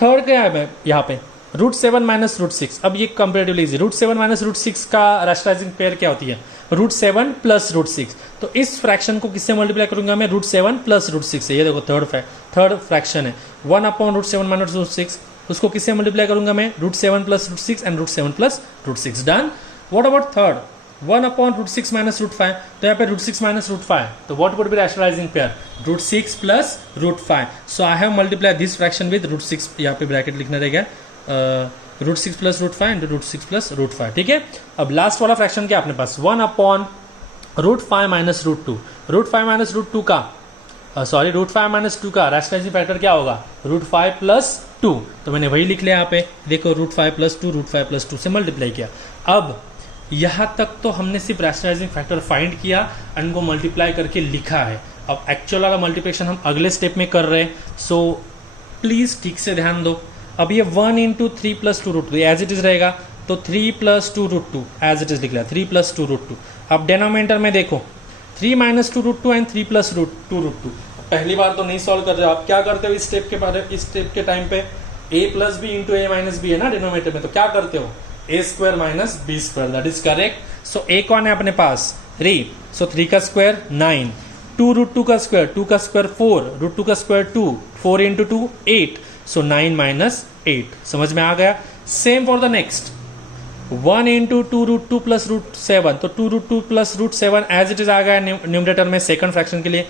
थर्ड क्या है यहाँ पे? √7 - √6। अब ये कंपेरेटिवली इजी। √7 - √6 का रैशनलाइजिंग पेयर क्या होती है? √7 + √6। तो इस फ्रैक्शन को किससे मल्टीप्लाई करूंगा मैं? √7 + √6 से। ये देखो थर्ड फ्रैक्शन है 1/√7 - √6, उसको किससे मल्टीप्लाई करूंगा मैं? √7 + √6 and √7 + √6। Done. What about third? 1/√6 - √5, तो यहाँ पे √6 - √5, तो what would be rationalising pair? √6 + √5। So I have multiply this fraction with √6, यहाँ पे ब्रैकेट लिखना रहेगा, √6 + √5 इंटू √6 + √5, ठीक है। अब लास्ट वाला फ्रैक्शन क्या अपने पास? 1/√5 - √2। √5 - √2 का √5 - 2 का रैशनलाइजिंग फैक्टर क्या होगा? √5 + 2, तो मैंने वही लिख लिया यहाँ पे, देखो √5 + 2, √5 + 2 से मल्टीप्लाई किया। अब यहाँ तक तो हमने सिर्फ रैशनलाइजिंग फैक्टर फाइंड किया और उनको मल्टीप्लाई करके लिखा है। अब एक्चुअल वाला मल्टीप्लिकेशन हम अगले स्टेप में कर रहे हैं, सो प्लीज़ ठीक से ध्यान दो। अब ये 1 × 3 + 2√2 एज इट इज रहेगा, तो 3 + 2√2 एज इट इज लिख लिया, 3 + 2√2। अब डिनोमिनेटर में देखो 3 - 2√2 एंड 3 + 2√2। पहली बार तो नहीं सॉल्व कर रहे हो, आप क्या करते हो इस स्टेप के टाइम पे? a + b × a - b है ना डिनोमिनेटर में, तो क्या करते हो? a² - b², that is correct. So a कौन है अपने पास? 3, सो 3 का स्क्वायर 9, 2√2 का स्क्वायर 2 का स्क्वायर 4, √2 का स्क्वायर 2, 4 × 2 8, सो 9 - 8। समझ में आ गया? सेम फॉर द नेक्स्ट 1 × 2√2 + √7, तो 2√2 + √7 एज इट इज आ गया न्यूमरेटर में सेकंड फ्रैक्शन के लिए,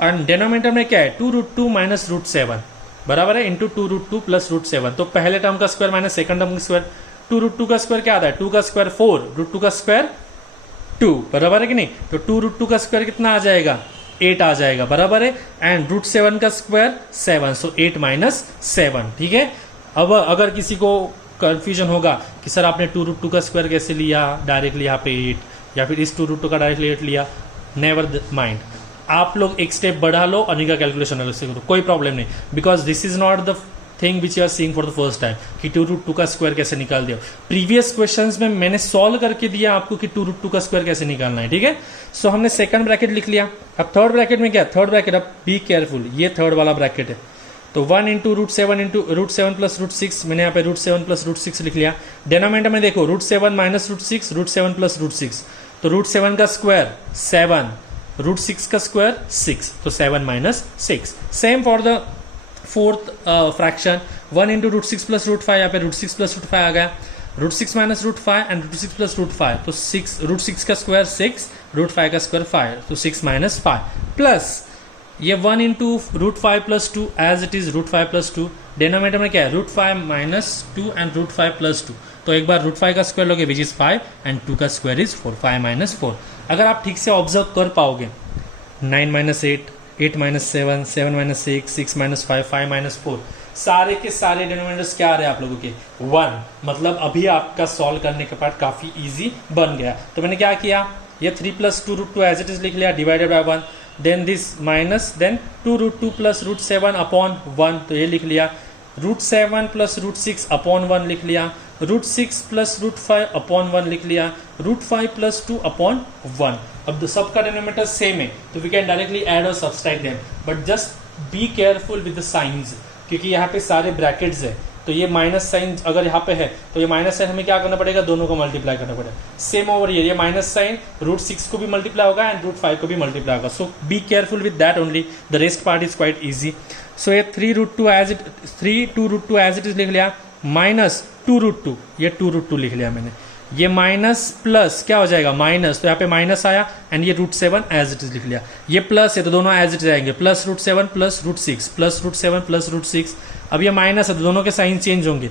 और डिनोमिनेटर में क्या है? 2√2 - √7 बराबर है इंटू 2√2 + √7, तो पहले टर्म का स्क्वायर माइनस सेकंड टर्म का स्क्वायर। 2√2 का स्क्वायर क्या आता है? 2 का स्क्वायर 4, √2 का स्क्वायर 2, बराबर है कि नहीं? तो 2√2 का स्क्वायर कितना आ जाएगा? 8 आ जाएगा, बराबर है। एंड √7 का स्क्वायर 7, सो 8 - 7, ठीक है। अब अगर किसी को कंफ्यूजन होगा कि सर आपने 2√2 का स्क्वायर कैसे लिया डायरेक्टली यहाँ पे 8, या फिर इस 2√2 का डायरेक्टली 8 लिया, नेवर माइंड। आप लोग एक स्टेप बढ़ा लो और इनका कैलकुलेशन अलग से करो, कोई प्रॉब्लम नहीं, because this is not the thing which you are seeing for the first time कि 2√2 का स्क्वायर कैसे निकाल दिया। प्रीवियस क्वेश्चंस में मैंने सॉल्व करके दिया आपको कि 2√2 का स्क्वायर कैसे निकालना है, ठीक है। सो हमने सेकंड ब्रैकेट लिख लिया। अब थर्ड ब्रैकेट में क्या, थर्ड ब्रैकेट, अब बी केयरफुल, ये थर्ड वाला ब्रैकेट है, तो 1 इंटू √7 प्लस √6, मैंने यहाँ पे √7 प्लस √6 लिख लिया। डिनोमिनेटर में देखो √7 माइनस √6, √7 प्लस √6, तो √7 का स्क्वायर 7, √6 का स्क्वायर 6, तो 7 minus 6। Same for the fourth fraction, 1 into √6 plus √5, यहाँ पे √6 प्लस √5 आ गया, √6 माइनस √5 एंड √6 प्लस √5, तो 6, √6 का स्क्वायर 6, √5 का स्क्वायर 5, तो 6 माइनस 5 प्लस ये 1 into √5 plus 2 as it is √5 plus 2, denominator में क्या है √5 माइनस 2 एंड √5 प्लस 2, तो एक बार √5 का स्क्वायर लोगे विच इज 5 एंड 2 का स्क्वायर इज 4, 5 माइनस 4। अगर आप ठीक से ऑब्जर्व कर पाओगे 9 minus 8, 8 minus 7, 7 minus 6, 6 minus 5, 5 minus 4, सारे के सारे डिनोमिनेटर्स क्या आ रहे हैं आप लोगों के 1, मतलब अभी आपका सॉल्व करने के बाद काफ़ी ईजी बन गया। तो मैंने क्या किया, ये 3 प्लस 2√2 एज इट इज लिख लिया, divided by 1, then this minus, then 2√2 plus √7 upon 1, तो ये लिख लिया, √7 प्लस √6 अपॉन 1 लिख लिया, √6 प्लस √5 अपॉन 1 लिख लिया, √5 प्लस 2 अपॉन 1। अब सबका डिनोमिनेटर सेम है तो वी कैन डायरेक्टली ऐड और subtract them, but just be careful with the science, क्योंकि यहाँ पे सारे ब्रैकेट्स है, तो ये माइनस साइन अगर यहाँ पे है तो ये माइनस साइन हमें क्या करना पड़ेगा, दोनों को मल्टीप्लाई करना पड़ेगा। सेम ओवर ये माइनस साइन √6 को भी मल्टीप्लाई होगा एंड √5 को भी मल्टीप्लाई होगा, so be careful with that only, the rest part is quite easy. So ये 2√2 एज इट इज लिख लिया, माइनस 2√2, ये 2√2 लिख लिया मैंने, ये माइनस प्लस क्या हो जाएगा माइनस, तो यहाँ पे माइनस आया एंड ये √7 एज इट इज लिख लिया, ये प्लस है तो दोनों एज इट जाएंगे, प्लस √7 प्लस √6 प्लस √7 प्लस √6, अब ये माइनस है तो दोनों के साइन चेंज होंगे,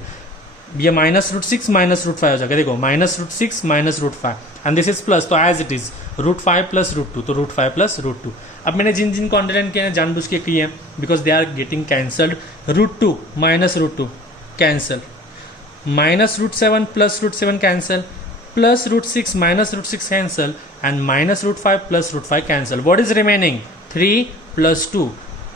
ये माइनस √6 माइनस √5 हो जाएगा, देखो minus √6 minus √5 and this is plus, तो एज इट इज √5 प्लस √2, तो √5 प्लस √2। अब मैंने जिन जिन को अंडरलाइन किए हैं जानबूझ के किए हैं because they are getting cancelled, √2 minus √2 cancel, minus √7 plus √7 cancel, plus √6 minus √6 cancel and minus √5 plus √5 cancel, what is remaining 3 plus 2,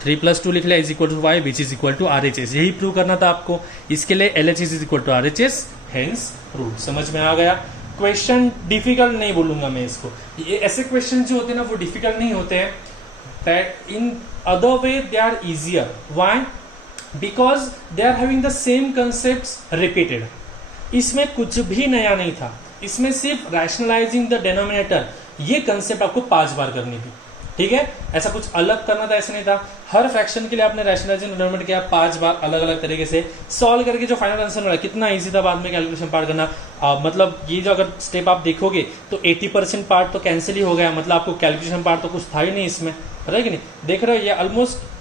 3 plus 2 लिख लिया is equal to 5 which is equal to RHS, यही prove करना था आपको, इसके लिए LHS is equal to RHS, hence prove. समझ में आ गया। क्वेश्चन डिफिकल्ट नहीं बोलूंगा मैं इसको, ये ऐसे क्वेश्चन जो होते हैं ना वो डिफिकल्ट नहीं होते हैं, that in other way they are easier, why, because they are having the same concepts repeated, इसमें कुछ भी नया नहीं था, इसमें सिर्फ रैशनलाइजिंग द डिनोमिनेटर, ये कंसेप्ट आपको 5 बार करनी थी, ठीक है, ऐसा कुछ अलग करना था ऐसा नहीं था, हर फ्रैक्शन के लिए आपने रैशनलाइजिंग डिनोमिनेटर किया 5 बार अलग अलग तरीके से सॉल्व करके जो फाइनल आंसर मिला, कितना इजी था बाद में कैलकुलेशन पार्ट करना। मतलब ये जो अगर स्टेप आप देखोगे तो 80% पार्ट तो कैंसिल ही हो गया, मतलब आपको कैलकुलेशन पार्ट तो कुछ था ही नहीं इसमें, है कि नहीं, देख रहे हो ये almost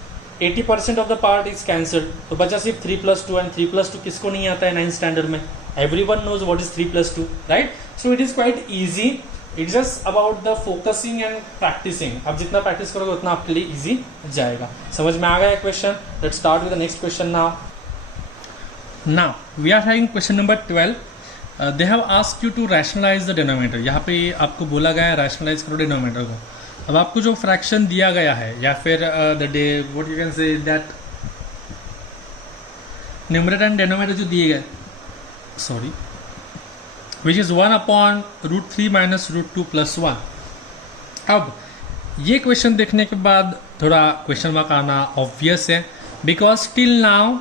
80% of the part is cancelled, तो बचा सिर्फ 3 प्लस 2 एंड 3 प्लस 2 किसको नहीं आता है 9th स्टैंडर्ड में, everyone knows what is 3 plus 2, right? So it is quite easy, it's just about the focusing and practicing, अब जितना प्रैक्टिस करोगे उतना आपके लिए easy जाएगा। समझ में आ गया question, let's start with the next question now. Now we are having question number 12. They have asked you to rationalize the denominator, यहाँ पे आपको बोला गया है rationalize करो डिनोमिनेटर को। अब आपको जो फ्रैक्शन दिया गया है या फिर the day what you can say that numerator and denominator जो दिए गए, sorry, which is 1 upon √3 minus √2 plus 1। अब ये क्वेश्चन देखने के बाद थोड़ा क्वेश्चन मार्क आना ऑब्वियस है, because till now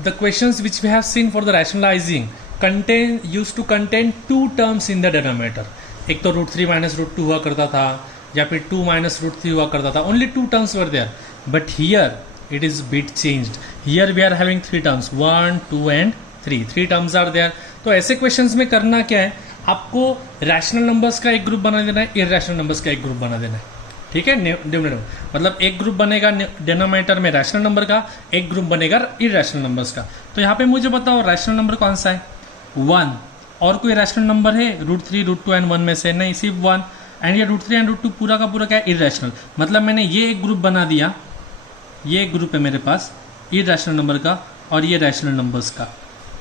the questions which we have seen for the rationalising contain use to contain 2 terms in the denominator, एक तो √3 माइनस √2 हुआ करता था या फिर 2 माइनस √3 हुआ करता था, only 2 terms were there, but here it is bit changed, here we are having 3 terms 1 2 and 3 terms are there। तो ऐसे क्वेश्चंस में करना क्या है, आपको रैशनल नंबर्स का एक ग्रुप बना देना है, इरैशनल नंबर्स का एक ग्रुप बना देना है, ठीक है, डिनोमिनेटर मतलब एक ग्रुप बनेगा डिनोमिनेटर में रैशनल नंबर का, एक ग्रुप बनेगा इरैशनल नंबर्स का। तो यहाँ पे मुझे बताओ रैशनल नंबर कौन सा है 1, और कोई रैशनल नंबर है √3 √2 एंड 1 में से, नहीं सिर्फ 1, एंड ये √3 एंड √2 पूरा का पूरा क्या है इरैशनल, मतलब मैंने ये एक ग्रुप बना दिया, ये एक ग्रुप है मेरे पास इरैशनल नंबर का और ये रैशनल नंबर्स का।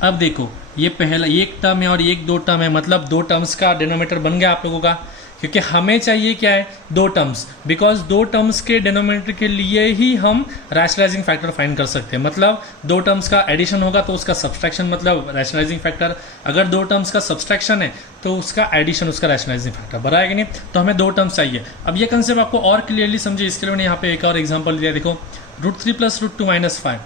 अब देखो ये पहला ये एक टर्म है और ये एक 2 टर्म है, मतलब 2 टर्म्स का डिनोमिनेटर बन गया आप लोगों का। क्योंकि हमें चाहिए क्या है, दो टर्म्स, बिकॉज दो टर्म्स के डिनोमिनेटर के लिए ही हम रैशनलाइजिंग फैक्टर फाइंड कर सकते हैं। मतलब दो टर्म्स का एडिशन होगा तो उसका सब्सट्रैक्शन मतलब रैशनलाइजिंग फैक्टर, अगर दो टर्म्स का सब्सट्रैक्शन है तो उसका एडिशन उसका रैशनलाइजिंग फैक्टर बराबर है कि नहीं। तो हमें दो टर्म्स चाहिए। अब ये कंसेप्ट आपको और क्लियरली समझे इसके लिए मैंने यहाँ पे एक और एग्जाम्पल दिया। देखो √3 + √2 - 5,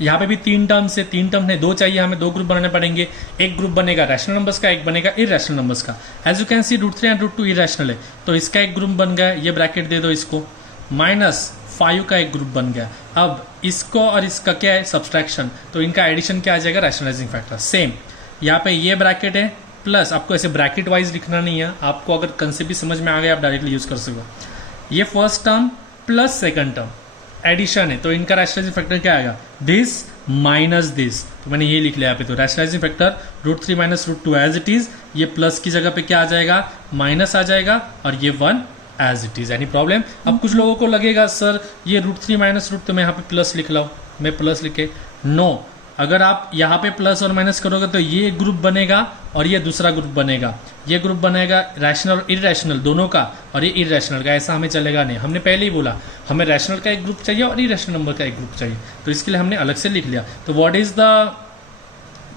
यहाँ पे भी तीन टर्म्स है, तीन टर्म नहीं दो चाहिए हमें, दो ग्रुप बनाने पड़ेंगे। एक ग्रुप बनेगा रैशनल नंबर्स का, एक बनेगा इरेशनल नंबर्स का। As you can see √3 and √2 irrational है, तो इसका एक ग्रुप बन गया, ये ब्रैकेट दे दो इसको, -5 का एक ग्रुप बन गया। अब इसको और इसका क्या है, सब्सट्रैक्शन, तो इनका एडिशन क्या आ जाएगा, रैशनलाइजिंग फैक्टर। सेम यहाँ पे ये ब्रैकेट है प्लस, आपको ऐसे ब्रैकेट वाइज लिखना नहीं है, आपको अगर कंसेप्ट भी समझ में आ गया आप डायरेक्टली यूज कर सको। ये first term plus second term addition है, तो इनका रैशनलाइजिंग फैक्टर क्या आएगा, दिस माइनस दिस, तो मैंने ये लिख लिया यहाँ पे। तो rationalising factor √3 - √2 as it is, ये प्लस की जगह पे क्या आ जाएगा, माइनस आ जाएगा, और ये 1 as it is. Any problem. अब कुछ लोगों को लगेगा सर ये √3 - √2 मैं यहाँ पे प्लस लिख लाऊं, मैं प्लस लिखे, नो, अगर आप यहाँ पे प्लस और माइनस करोगे तो ये एक ग्रुप बनेगा और ये दूसरा ग्रुप बनेगा। ये ग्रुप बनेगा रैशनल और इरेशनल दोनों का, और ये इरेशनल का, ऐसा हमें चलेगा नहीं। हमने पहले ही बोला हमें रैशनल का एक ग्रुप चाहिए और इरेशनल नंबर का एक ग्रुप चाहिए, तो इसके लिए हमने अलग से लिख लिया। तो what is the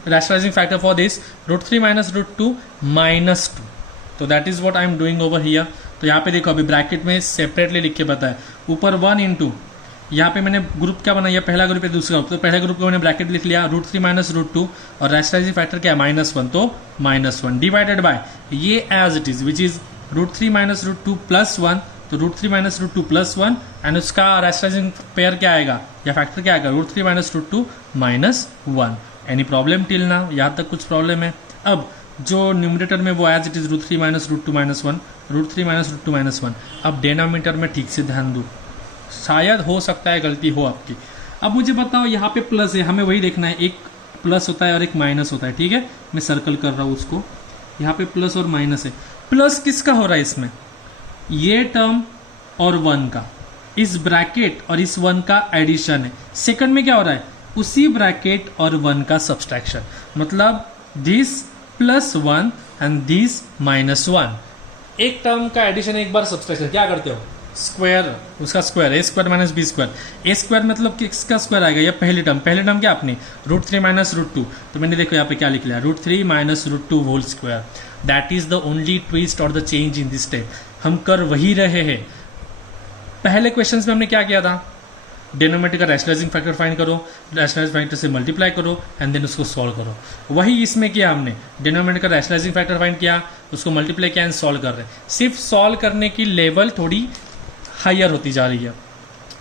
rationalizing factor for this, √3 - √2 -2, तो that is what I am doing over here. तो यहाँ पे देखो अभी ब्रैकेट में सेपरेटली लिख के बताया, ऊपर 1 इंटू, यहाँ पे मैंने ग्रुप क्या बनाया, पहला ग्रुप है दूसरा ग्रुप, तो पहले ग्रुप को मैंने ब्रैकेट लिख लिया √3 - √2, और रैशनलाइजिंग फैक्टर क्या है, -1, तो -1 डिवाइडेड बाय ये as it is which is √3 - √2 +1, तो √3 - √2 +1, एंड उसका रैशनलाइजिंग पेयर क्या आएगा या फैक्टर क्या आएगा, √3 - √2 -1। एनी प्रॉब्लम टिल नाउ, यहाँ तक कुछ प्रॉब्लम है। अब जो न्यूमरेटर में वो एज इट इज √3 - √2 -1, √3 - √2 -1। अब डिनोमिनेटर में ठीक से ध्यान दो, शायद हो सकता है गलती हो आपकी। अब मुझे बताओ यहाँ पे प्लस है, हमें वही देखना है, एक प्लस होता है और एक माइनस होता है, ठीक है, मैं सर्कल कर रहा हूँ उसको, यहाँ पे प्लस और माइनस है। प्लस किसका हो रहा है इसमें, ये टर्म और 1 का, इस ब्रैकेट और इस 1 का एडिशन है। सेकंड में क्या हो रहा है, उसी ब्रैकेट और 1 का सब्सट्रैक्शन, मतलब दिस +1 एंड दिस -1। एक टर्म का एडिशन एक बार सब्सट्रैक्शन, क्या करते हो, स्क्वायर, उसका स्क्वायर, a² - b², a² मतलब किसका स्क्वायर आएगा, ये पहली टर्म क्या अपनी √3 - √2, तो मैंने देखो यहाँ पे क्या लिख लिया, √3 - √2 whole square. That is the only twist और the change in this step. हम कर वही रहे हैं, पहले क्वेश्चंस में हमने क्या किया था, डिनोमिनेटर का रैशनलाइजिंग फैक्टर फाइंड करो, रैशनलाइजिंग फैक्टर से मल्टीप्लाई करो एंड देन उसको सॉल्व करो। वही इसमें किया हमने, डिनोमिनेटर का रैशनलाइजिंग फैक्टर फाइंड किया, उसको मल्टीप्लाई किया एंड सॉल्व कर रहे हैं। सिर्फ सॉल्व करने की लेवल थोड़ी हायर होती जा रही है।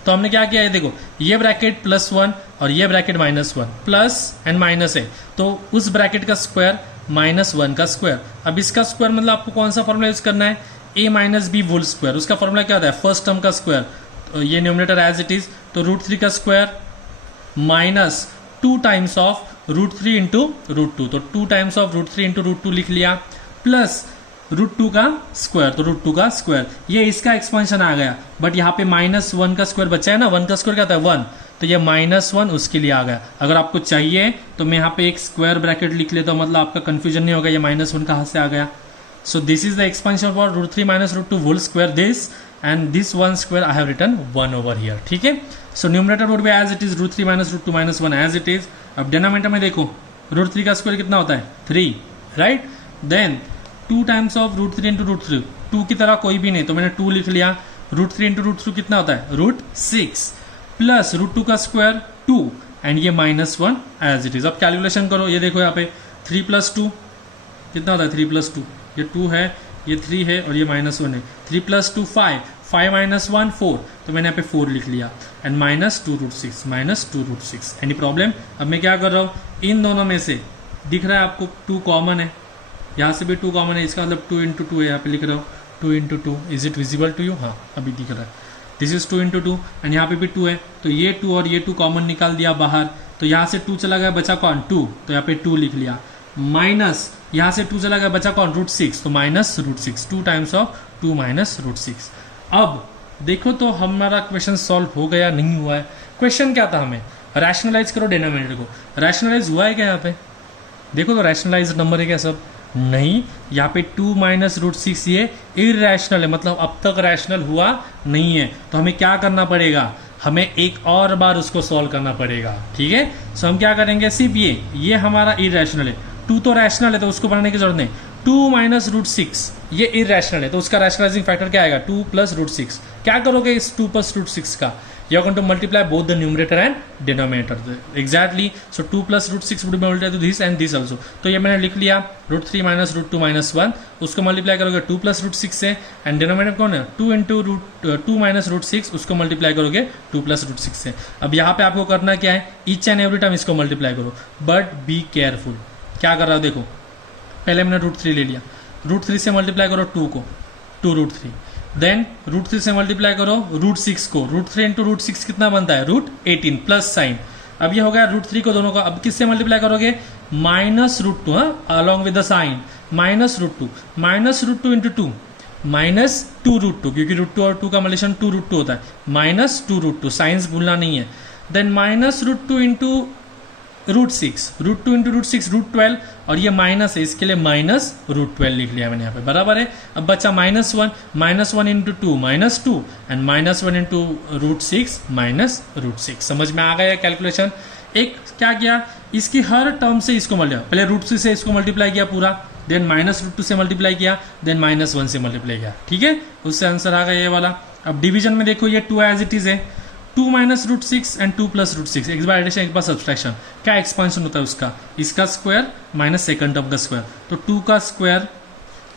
तो हमने क्या किया है, देखो ये ब्रैकेट +1 और ये ब्रैकेट -1, प्लस एंड माइनस है, तो उस ब्रैकेट का स्क्वायर -1 का स्क्वायर। अब इसका स्क्वायर मतलब आपको कौन सा फॉर्मूला यूज करना है, a - b होल स्क्वायर। उसका फॉर्मूला क्या होता है, फर्स्ट टर्म का स्क्वायर, तो ये न्यूमरेटर एज इट इज, तो √3 का स्क्वायर -2 टाइम्स ऑफ √3 इंटू √2, तो 2 टाइम्स ऑफ √3 इंटू √2 लिख लिया, प्लस √2 का स्क्वायर, तो √2 का स्क्वायर, ये इसका एक्सपेंशन आ गया। बट यहाँ पे -1 का स्क्वायर बचा है ना, 1 का स्क्वायर क्या होता है 1, तो ये -1 उसके लिए आ गया। अगर आपको चाहिए तो मैं यहाँ पे एक स्क्वायर ब्रैकेट लिख लेता हूँ, मतलब आपका कंफ्यूजन नहीं होगा ये -1 कहाँ से आ गया। So this is the expansion for √3 - √2 whole square, this and this 1 square I have written 1 over here, ठीक है। So numerator would be as it is √3 - √2 -1 as it is. अब डिनोमिनेटर में देखो √3 का स्क्वायर कितना होता है 3, right, then 2 times of √3 into √3, 2 की तरह कोई भी नहीं, तो मैंने 2 लिख लिया, √3 इंटू √3 कितना होता है √6, प्लस √2 का स्क्वायर 2 एंड ये -1 एज इट इज। अब कैलकुलेशन करो, ये देखो यहाँ पे 3 + 2 कितना होता है, 3 + 2, ये 2 है, ये 3 है और ये -1 है, 3 + 2 5, 5 - 1 4, तो मैंने यहाँ पे 4 लिख लिया, एंड -2 √6 एनी प्रॉब्लम। अब मैं क्या कर रहा हूँ, इन दोनों में से दिख रहा है आपको 2 कॉमन है, यहाँ से भी 2 कॉमन है, इसका मतलब 2 × 2 है, यहाँ पे लिख रहा हूँ 2 × 2, is it visible to you, हाँ अभी दिख रहा है, दिस इज 2 × 2 एंड यहाँ पे भी 2 है, तो ये 2 और ये 2 कॉमन निकाल दिया बाहर, तो यहाँ से 2 चला गया, बचा कौन 2, तो यहाँ पे 2 लिख लिया, माइनस यहाँ से 2 चला गया, बचा कौन √6, तो -√6, 2 टाइम्स ऑफ 2 -√6। अब देखो तो हमारा क्वेश्चन सॉल्व हो गया नहीं हुआ है। क्वेश्चन क्या था, हमें रैशनलाइज करो डिनोमिनेटर को, रैशनलाइज हुआ है क्या यहाँ पे, देखो तो रैशनलाइज नंबर है क्या सब, नहीं, यहाँ पे 2 माइनस रूट 6 ये इरैशनल है, मतलब अब तक रैशनल हुआ नहीं है। तो हमें क्या करना पड़ेगा, हमें एक और बार उसको सॉल्व करना पड़ेगा। ठीक है, सो हम क्या करेंगे, सिर्फ ये हमारा इरैशनल है, 2 तो रैशनल है तो उसको बनाने की जरूरत नहीं। 2 माइनस रूट 6 ये इरैशनल है तो उसका रैशनलाइजिंग फैक्टर क्या आएगा, 2 प्लस रूट 6। क्या करोगे इस 2 प्लस रूट 6 का, you are going to multiply both the numerator and denominator exactly. So 2 plus root 6 would be multiplied to this and this also. तो ये मैंने लिख लिया रूट 3 माइनस रूट 2 माइनस 1, उसको मल्टीप्लाई करोगे 2 प्लस रूट 6 से, and denominator कौन है 2 इंटू रूट 2 माइनस रूट 6, उसको मल्टीप्लाई करोगे 2 प्लस रूट 6 से। अब यहाँ पे आपको करना क्या है, ईच एंड एवरी टाइम इसको मल्टीप्लाई करो, बट बी केयरफुल। क्या कर रहा हो देखो, पहले मैंने रूट 3 ले लिया, रूट 3 से मल्टीप्लाई करो 2 को, 2 रूट 3, देन रूट 3 से मल्टीप्लाई करो रूट 6 को, रूट 3 इंटू रूट 6 कितना बनता है, रूट 18 प्लस साइन। अब ये हो गया रूट 3 को दोनों का, अब किससे मल्टीप्लाई करोगे, minus root 2, along with the sign, minus root 2 into 2, minus 2 root 2, क्योंकि रूट 2 और 2 का मल्टीप्लिकेशन 2 रूट 2 होता है, माइनस 2 रूट 2, साइंस भूलना नहीं है। Then minus root 2 into root 6, root 2 into root 6 root 12, और ये माइनस है इसके लिए माइनस रूट 12 लिख लिया मैंने यहाँ पे, बराबर है। अब बचा minus one into 2 minus 2, and minus 1 into root 6 minus root 6। समझ में आ गया कैलकुलेशन। एक क्या किया, इसकी हर टर्म से इसको मल्टीप्लाई, पहले रूट 3 से इसको मल्टीप्लाई किया पूरा, देन माइनस रूट 2 से मल्टीप्लाई किया, देन माइनस 1 से मल्टीप्लाई किया। ठीक है, उससे आंसर आ गया ये वाला। अब डिवीजन में देखो ये 2 एज इट इज है, 2 minus root 6 and 2 plus root 6, एक बार एडिशन एक बार सब्सट्रैक्शन। क्या एक्सपांशन होता है उसका, इसका स्क्वायर माइनस सेकंड टर्म का स्क्वायर, तो 2 का स्क्वायर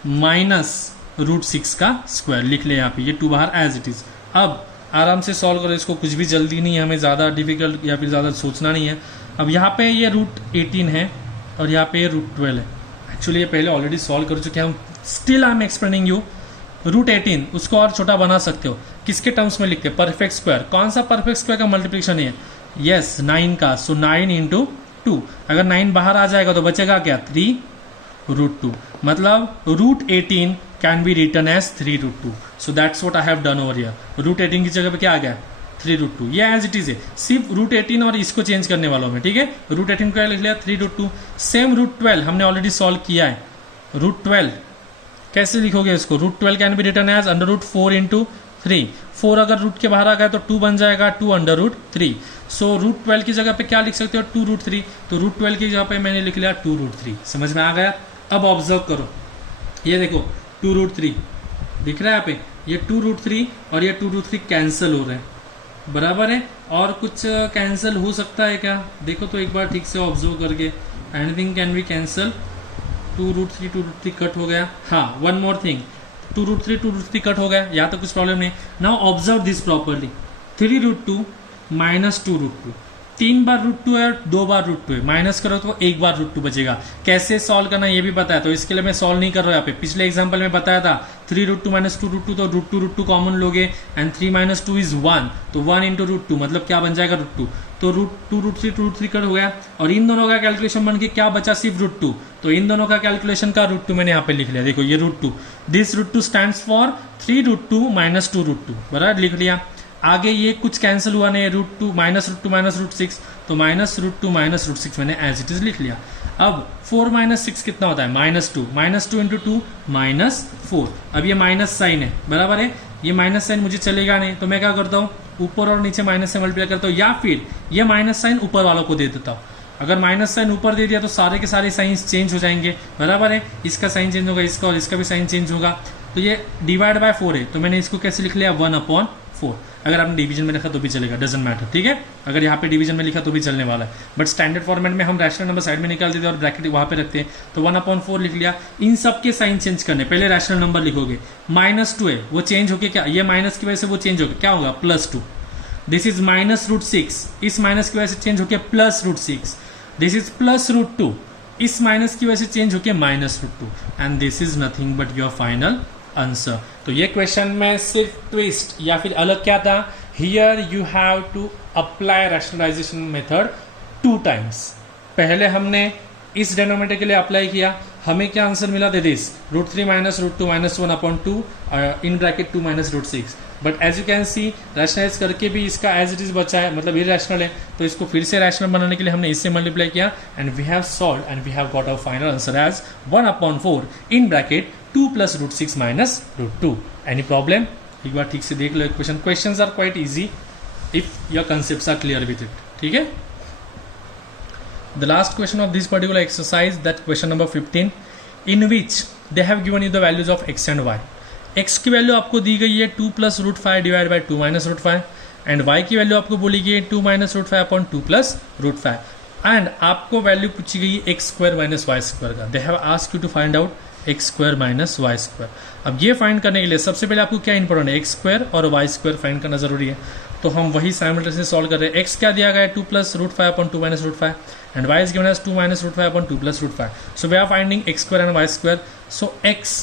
माइनस रूट 6 का स्क्वायर लिख ले यहाँ पे, ये 2 बाहर एज इट इज। अब आराम से सॉल्व करो इसको, कुछ भी जल्दी नहीं है, हमें ज़्यादा डिफिकल्ट या फिर ज़्यादा सोचना नहीं है। अब यहाँ पे ये रूट 18 है और यहाँ पे ये रूट 12 है। एक्चुअली ये पहले ऑलरेडी सॉल्व कर चुके हैं, still I am explaining you. Root 18 उसको और छोटा बना सकते हो, किसके टर्म्स में लिखते हैं, परफेक्ट स्क्वायर। कौन सा परफेक्ट स्क्वायर का मल्टीप्लिकेशन है, यस 9 का, सो 9 इंटू 2। अगर 9 बाहर आ जाएगा तो बचेगा क्या, 3 रूट 2, मतलब root 18 can be written as 3 root 2। So that's what I have done over here. Root 18 की जगह पे क्या आ गया, 3 रूट 2, ये एज इट इज है, सिर्फ रूट 18 और इसको चेंज करने वालों में। ठीक है, रूट 18 को लिख लिया 3 रूट 2। सेम रूट 12 हमने ऑलरेडी सॉल्व किया है, रूट 12 कैसे लिखोगे इसको, root 12 can be written as under root 4 into 3। 4 अगर रूट के बाहर आ गया तो 2 बन जाएगा, 2 अंडर रूट 3। सो रूट 12 की जगह पे क्या लिख सकते हो, 2 रूट 3। तो रूट 12 की जगह पे मैंने लिख लिया 2 रूट 3। समझ में आ गया। अब ऑब्जर्व करो, ये देखो 2 रूट 3 दिख रहा है यहाँ पे, ये 2 रूट 3 और ये 2 रूट 3 कैंसिल हो रहे हैं, बराबर है। और कुछ कैंसिल हो सकता है क्या, देखो तो एक बार ठीक से ऑब्जर्व करके, anything can be cancel. 2 root 3 cut हो गया। हाँ, one more thing, 2 root 3 cut हो गया, यहाँ तो कुछ प्रॉब्लम नहीं। Now observe this properly, 3 root 2 minus 2 root 2, 3 बार रूट 2 है, 2 बार रूट 2 है, माइनस करो तो 1 बार रूट 2 बचेगा। कैसे सॉल्व करना ये भी पता है, तो इसके लिए मैं सॉल्व नहीं कर रहा हूँ यहाँ पे। पिछले एग्जाम्पल में बताया था 3 रूट 2 माइनस 2 रूट 2, तो रूट 2 कॉमन लोगे, एंड 3 माइनस 2 इज 1, तो 1 इंटू रूट 2 मतलब क्या बन जाएगा, रूट 2। तो रूट 3 कट हो गया, और इन दोनों का कैलकुलेशन बन के क्या बचा, सिर्फ रूट 2। तो इन दोनों का कैलकुलेशन का रूट 2 मैंने यहाँ पे लिख लिया, देखो ये root 2, this root 2 stands for 3 root 2 minus 2 root 2, बराबर लिख लिया। आगे ये कुछ कैंसिल हुआ नहीं, रूट 2 माइनस रूट 6, तो माइनस रूट 2 माइनस रूट 6 मैंने एज इट इज लिख लिया। अब 4 माइनस 6 कितना होता है, माइनस 2 इंटू 2 माइनस 4। अब ये माइनस साइन है, बराबर है, ये माइनस साइन मुझे चलेगा नहीं, तो मैं क्या करता हूँ, ऊपर और नीचे माइनस से मल्टीप्लाई करता हूँ, या फिर ये माइनस साइन ऊपर वालों को दे देता हूँ। अगर माइनस साइन ऊपर दे दिया तो सारे के सारे साइंस चेंज हो जाएंगे, बराबर है, इसका साइन चेंज होगा, इसका और इसका भी साइन चेंज होगा। तो ये डिवाइड बाय 4 है, तो मैंने इसको कैसे लिख लिया, 1/4। अगर आपने डिवीजन में लिखा तो भी चलेगा, डजंट मैटर। ठीक है, अगर यहाँ पे डिवीजन में लिखा तो भी चलने वाला है, बट स्टैंडर्ड फॉर्मेट में हम रैशनल नंबर साइड में निकाल देते हैं और ब्रैकेट वहाँ पे रखते हैं, तो 1/4 लिख लिया। इन सब के साइन चेंज करने, पहले रैशनल नंबर लिखोगे, -2 है, वो चेंज होके क्या, ये माइनस की वजह से वो चेंज होगा, क्या होगा, +2। दिस इज माइनस रूट 6, इस माइनस की वजह से चेंज होके plus root 6। This is plus root 2, इस माइनस की वजह से चेंज होके minus root 2, and this is nothing but your final answer. तो ये क्वेश्चन में सिर्फ ट्विस्ट या फिर अलग क्या था, here you have to apply rationalisation method 2 times. पहले हमने इस डिनोमिनेटर के लिए अप्लाई किया, हमें क्या आंसर मिला दे this √3 minus √2 minus 1/2 in bracket 2 minus √6. But as you can see rationalize करके भी इसका एज इट इज बचा है, मतलब इरेशनल है, तो इसको फिर से रैशनल बनाने के लिए हमने इससे मल्टीप्लाई किया and we have solve and we have got our final answer as 1/4 in bracket 2 plus √6 minus √2. Any problem? एक बार ठीक से देख लो question. Questions are quite easy if your concepts are clear with it. ठीक है. The last question of this particular exercise, that question number 15, in which they have given you the values of x and y. x की value आपको दी गई है 2 plus √5 divide by 2 minus √5 and y की value आपको बोली गई है 2 माइनस √5 अपॉन 2 प्लस √5 एंड आपको वैल्यू पूछी गई है x square minus Y square का. They have asked you to find out x square minus Y square. अब ये फाइंड करने के लिए सबसे पहले आपको क्या इंपॉर्टेंट है, x स्क्वायर और y स्क्वायर फाइंड करना जरूरी है. तो हम वही साइमल्टेनियसली सॉल्व कर रहे हैं. x क्या दिया गया है 2 plus √5 upon 2 minus √5 and y is given as 2 minus √5 upon 2 plus √5. So we are finding x square and y square. So x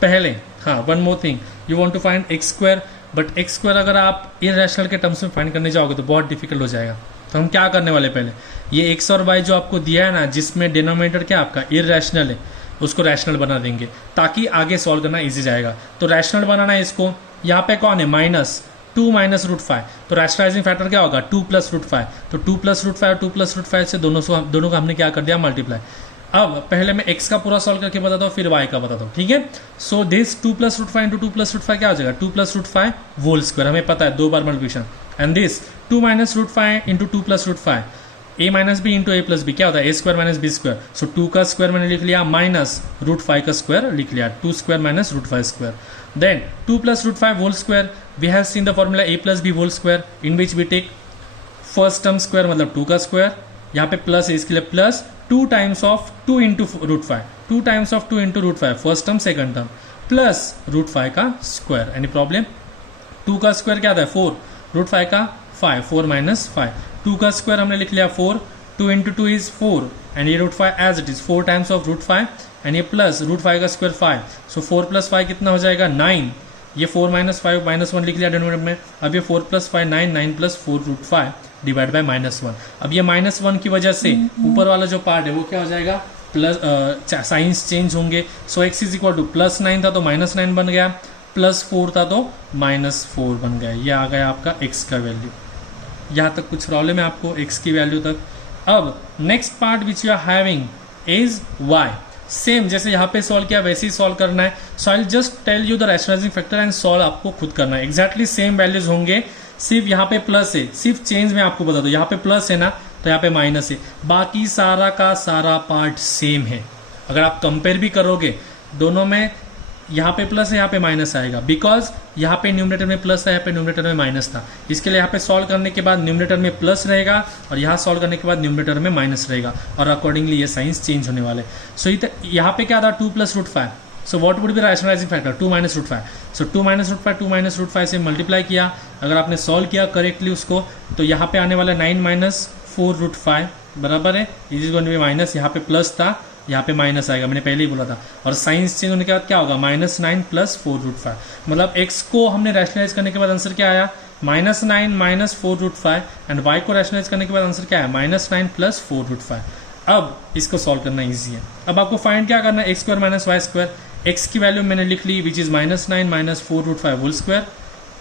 पहले, हाँ, one more thing, you want to find x square, but x square अगर आप irrational के terms में find करने जाओगे तो बहुत डिफिकल्ट हो जाएगा. तो हम क्या करने वाले, पहले ये x और y जो आपको दिया है ना, जिसमें डिनोमिनेटर क्या आपका इरेशनल है, उसको रैशनल बना देंगे ताकि आगे सॉल्व करना ईजी जाएगा. तो रैशनल बनाना है इसको. यहाँ पे कौन है, माइनस 2 माइनस √5, तो रैशनलाइजिंग फैक्टर क्या होगा 2 प्लस √5. तो 2 प्लस √5 और 2 प्लस √5 से दोनों का हमने क्या कर दिया, मल्टीप्लाई. अब पहले मैं x का पूरा सॉल्व करके बताता हूँ, फिर y का बताता हूँ. ठीक है. So this 2 plus √5 into 2 plus √5 क्या हो जाएगा, 2 प्लस √5 होल स्क्वायर, हमें पता है 2 बार multiplication. And this 2 minus √5 into 2 plus √5 a minus B into a plus B क्या होता है, a square minus B square. So 2 का स्क्वायर मैंने लिख लिया माइनस √5 का स्क्वायर लिख लिया, 2 square minus √5 square. Then 2 plus √5 whole square, we have seen the formula a plus b whole square in which we take first term square मतलब 2 का square, यहाँ पे प्लस है इसके लिए plus 2 times of 2 into √5, 2 times of 2 into √5 first term second term plus √5 का square. Any problem? 2 का square क्या आता है 4, √5 का 5, 4 माइनस 5, 2 का स्क्वायर हमने लिख लिया 4, 2 into 2 is 4 एंड ये √5 as it is 4 times of √5 and ये प्लस √5 का स्क्वायर 5. सो 4 प्लस 5 कितना हो जाएगा 9. ये 4 माइनस 5 माइनस 1 लिख लिया डिनोमिनेटर में. अब ये 4 प्लस 5 9, 9 प्लस 4 √5 डिवाइड बाय -1. अब ये -1 की वजह से ऊपर वाला जो पार्ट है वो क्या हो जाएगा, प्लस साइंस चेंज होंगे. सो x is equal two plus 9 था तो -9 बन गया, प्लस 4 था तो -4 बन गया. ये आ गया आपका x का वैल्यू. यहाँ तक कुछ प्रॉब्लम है आपको x की वैल्यू तक. अब next part which you are having is y. सेम जैसे यहाँ पे सॉल्व किया वैसे ही सॉल्व करना है. So I just tell you the rationalizing factor and solve आपको खुद करना है. एग्जैक्टली सेम वैल्यूज होंगे, सिर्फ यहाँ पे प्लस है, सिर्फ चेंज में आपको बता दो, यहाँ पे प्लस है ना तो यहाँ पे माइनस है, बाकी सारा का सारा पार्ट सेम है. अगर आप कंपेयर भी करोगे दोनों में, यहाँ पे प्लस है यहाँ पे माइनस आएगा, बिकॉज यहाँ पे न्यूमरेटर में प्लस था यहाँ पे न्यूमरेटर में माइनस था. इसके लिए यहाँ पे सॉल्व करने के बाद न्यूमरेटर में प्लस रहेगा और यहाँ सॉल्व करने के बाद न्यूमरेटर में माइनस रहेगा और अकॉर्डिंगली ये साइंस चेंज होने वाले. सो यहाँ पे क्या था 2 plus √5. So what would be rationalising factor 2 minus √5. So 2 minus √5 2 minus √5 से मल्टीप्लाई किया. अगर आपने सॉल्व किया करेक्टली उसको तो यहाँ पे आने वाला 9 माइनस 4 √5 बराबर है, is is going to be minus, यहाँ पे प्लस था यहाँ पे माइनस आएगा, मैंने पहले ही बोला था. और साइंस चेंज होने के बाद क्या होगा -9 प्लस 4 √5. मतलब x को हमने रैशनलाइज करने के बाद आंसर क्या आया -9 माइनस 4 √5 एंड y को रैशनलाइज करने के बाद आंसर क्या है -9 प्लस 4 √5. अब इसको सॉल्व करना ईजी है. अब आपको फाइंड क्या करना है, x square minus Y square. x की वैल्यू मैंने लिख ली which is -9 minus 4 √5 whole square,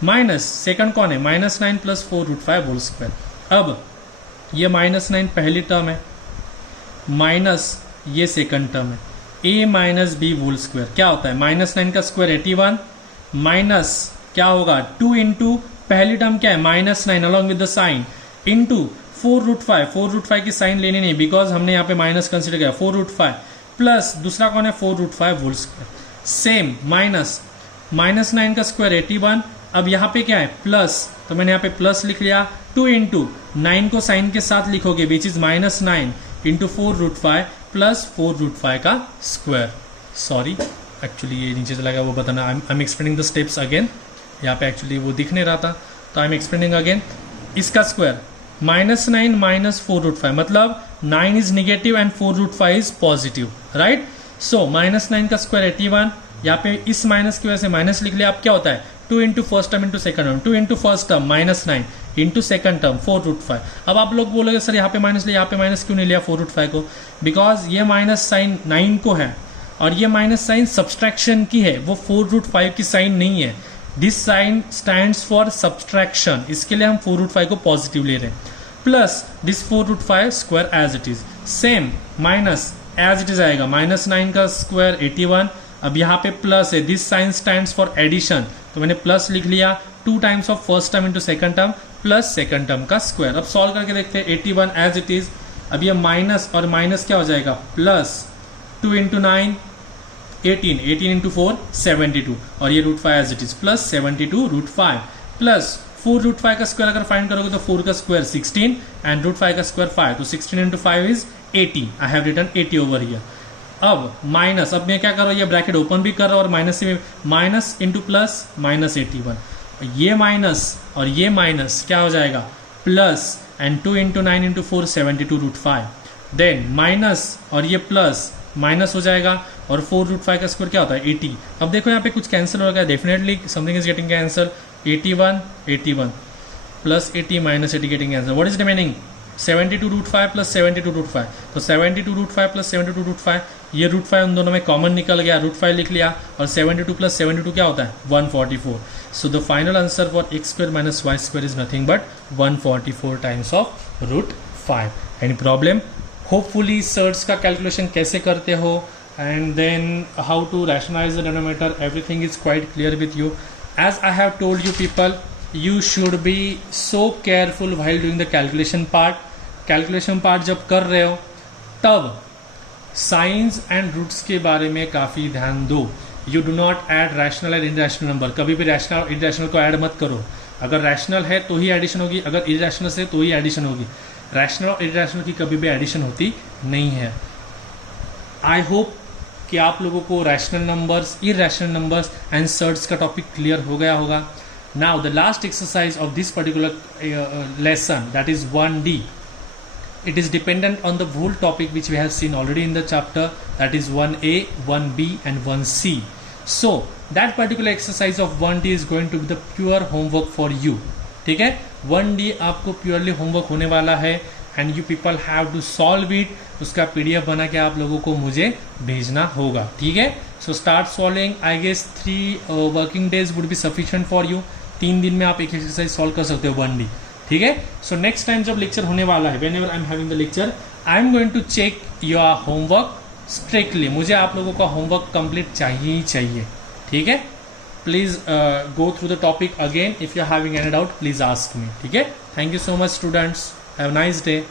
minus second कौन है -9 प्लस 4 √5 होल स्क्वायर. अब ये -9 पहली टर्म है माइनस ये सेकंड टर्म है, a minus B whole square क्या होता है -9 का स्क्वायर 81 माइनस क्या होगा 2 इंटू पहली टर्म क्या है -9 along with the sine into 4 √5. 4 √5 की साइन लेनी नहीं बिकॉज हमने यहाँ पे माइनस कंसिडर किया 4 √5 प्लस दूसरा कौन है 4 √5 होल स्क्वायर. सेम माइनस -9 का स्क्वायर 81. अब यहाँ पे क्या है प्लस, तो मैंने यहाँ पे प्लस लिख लिया 2 इंटू 9 को साइन के साथ लिखोगे विच इज -9 इंटू 4 √5 प्लस 4 √5 का स्क्वायर. सॉरी एक्चुअली ये नीचे चला गया वो बताना. I am explaining the steps again. यहाँ पे एक्चुअली वो दिख नहीं रहा था तो आई एम एक्सप्लेनिंग अगेन. इसका स्क्वायर -9 माइनस 4 √5 मतलब 9 is negative and 4 √5 is positive, right. So -9 का स्क्वायर 81. यहाँ पे इस माइनस की वजह से माइनस लिख लिया. अब क्या होता है 2 into first term into second term, 2 into first term -9 into second term 4 √5. अब आप लोग बोलोगे सर यहाँ पे माइनस लिया यहाँ पे माइनस क्यों नहीं लिया 4 √5 को, बिकॉज ये माइनस साइन 9 को है और ये माइनस साइन सब्सट्रैक्शन की है, वो 4√5 की साइन नहीं है। This sign stands for subtraction, इसके लिए हम 4√5 को पॉजिटिव ले रहे हैं। Plus this 4√5 square as it is, same minus as it is आएगा, -9 का स्क्वायर 81। अब यहाँ पे प्लस है, this sign stands for addition, तो मैंने प्लस लिख लिया। 2 times of first term into second term plus second term का स्क्वायर। अब सॉल्व करके देखते हैं, 81 एज इट इज। अब ये माइनस और माइनस क्या हो जाएगा, प्लस 2 इंटू 9 18, 18 इंटू 4 72, और ये √5 as it is, plus 72√5 plus 4√5 का स्क्वायर अगर फाइंड करोगे तो 4 का स्क्वायर 16 एंड √5 का स्क्वायर 5, तो 16 into 5 is 80। I have written 80 over here. अब माइनस, अब मैं क्या कर रहा हूँ, ये ब्रैकेट ओपन भी कर रहा हूँ और माइनस से माइनस इंटू प्लस -81, ये माइनस और ये माइनस क्या हो जाएगा, plus and 2 into 9 into 4 72√5, then minus और ये प्लस माइनस हो जाएगा, और 4√5 का स्क्वायर क्या होता है 80। अब देखो यहाँ पे कुछ कैंसिल हो गया, definitely something is getting answer. 81 81 plus 80 minus 80 getting answer. What is remaining, 72√5 plus 72√5, तो 72√5 प्लस 72√5, ये √5 उन दोनों में कॉमन निकल गया, √5 लिख लिया, और 72 प्लस 72 क्या होता है 144। So the final answer for x² minus y² is nothing but 144 times of √5। Any problem? Hopefully surds का कैलकुलेशन कैसे करते हो and then how to rationalise the denominator, everything is quite clear with you. As I have told you people, you should be so careful while doing the calculation part. Calculation part जब कर रहे हो तब science and roots के बारे में काफ़ी ध्यान दो. You do not add rational and irrational number. कभी भी रैशनल और इनरैशनल को ऐड मत करो. अगर रैशनल है तो ही एडिशन होगी, अगर इरैशनल से तो ही एडिशन होगी. रैशनल और इरैशनल की कभी भी एडिशन होती नहीं है. आई होप कि आप लोगों को rational numbers, irrational numbers and surds का टॉपिक क्लियर हो गया होगा. Now the last exercise of this particular lesson, that is 1D. It is dependent on the whole topic which we have seen already in the chapter, that is 1A, 1B and 1C. So that particular exercise of 1D is going to be the pure homework for you. ठीक है, 1D आपको purely homework होने वाला है and you people have to solve it. उसका PDF बना के आप लोगों को मुझे भेजना होगा. ठीक है, so start solving. I guess 3 working days would be sufficient for you. 3 दिन में आप एक एक्सरसाइज सॉल्व कर सकते हो 1D. ठीक है, सो नेक्स्ट टाइम जब लेक्चर होने वाला है, whenever I am having the lecture, I am going to check your homework strictly. मुझे आप लोगों का होमवर्क कंप्लीट चाहिए ही चाहिए. ठीक है, please go through the topic again. If you are having any doubt please ask me. ठीक है, thank you so much students. Have a nice day.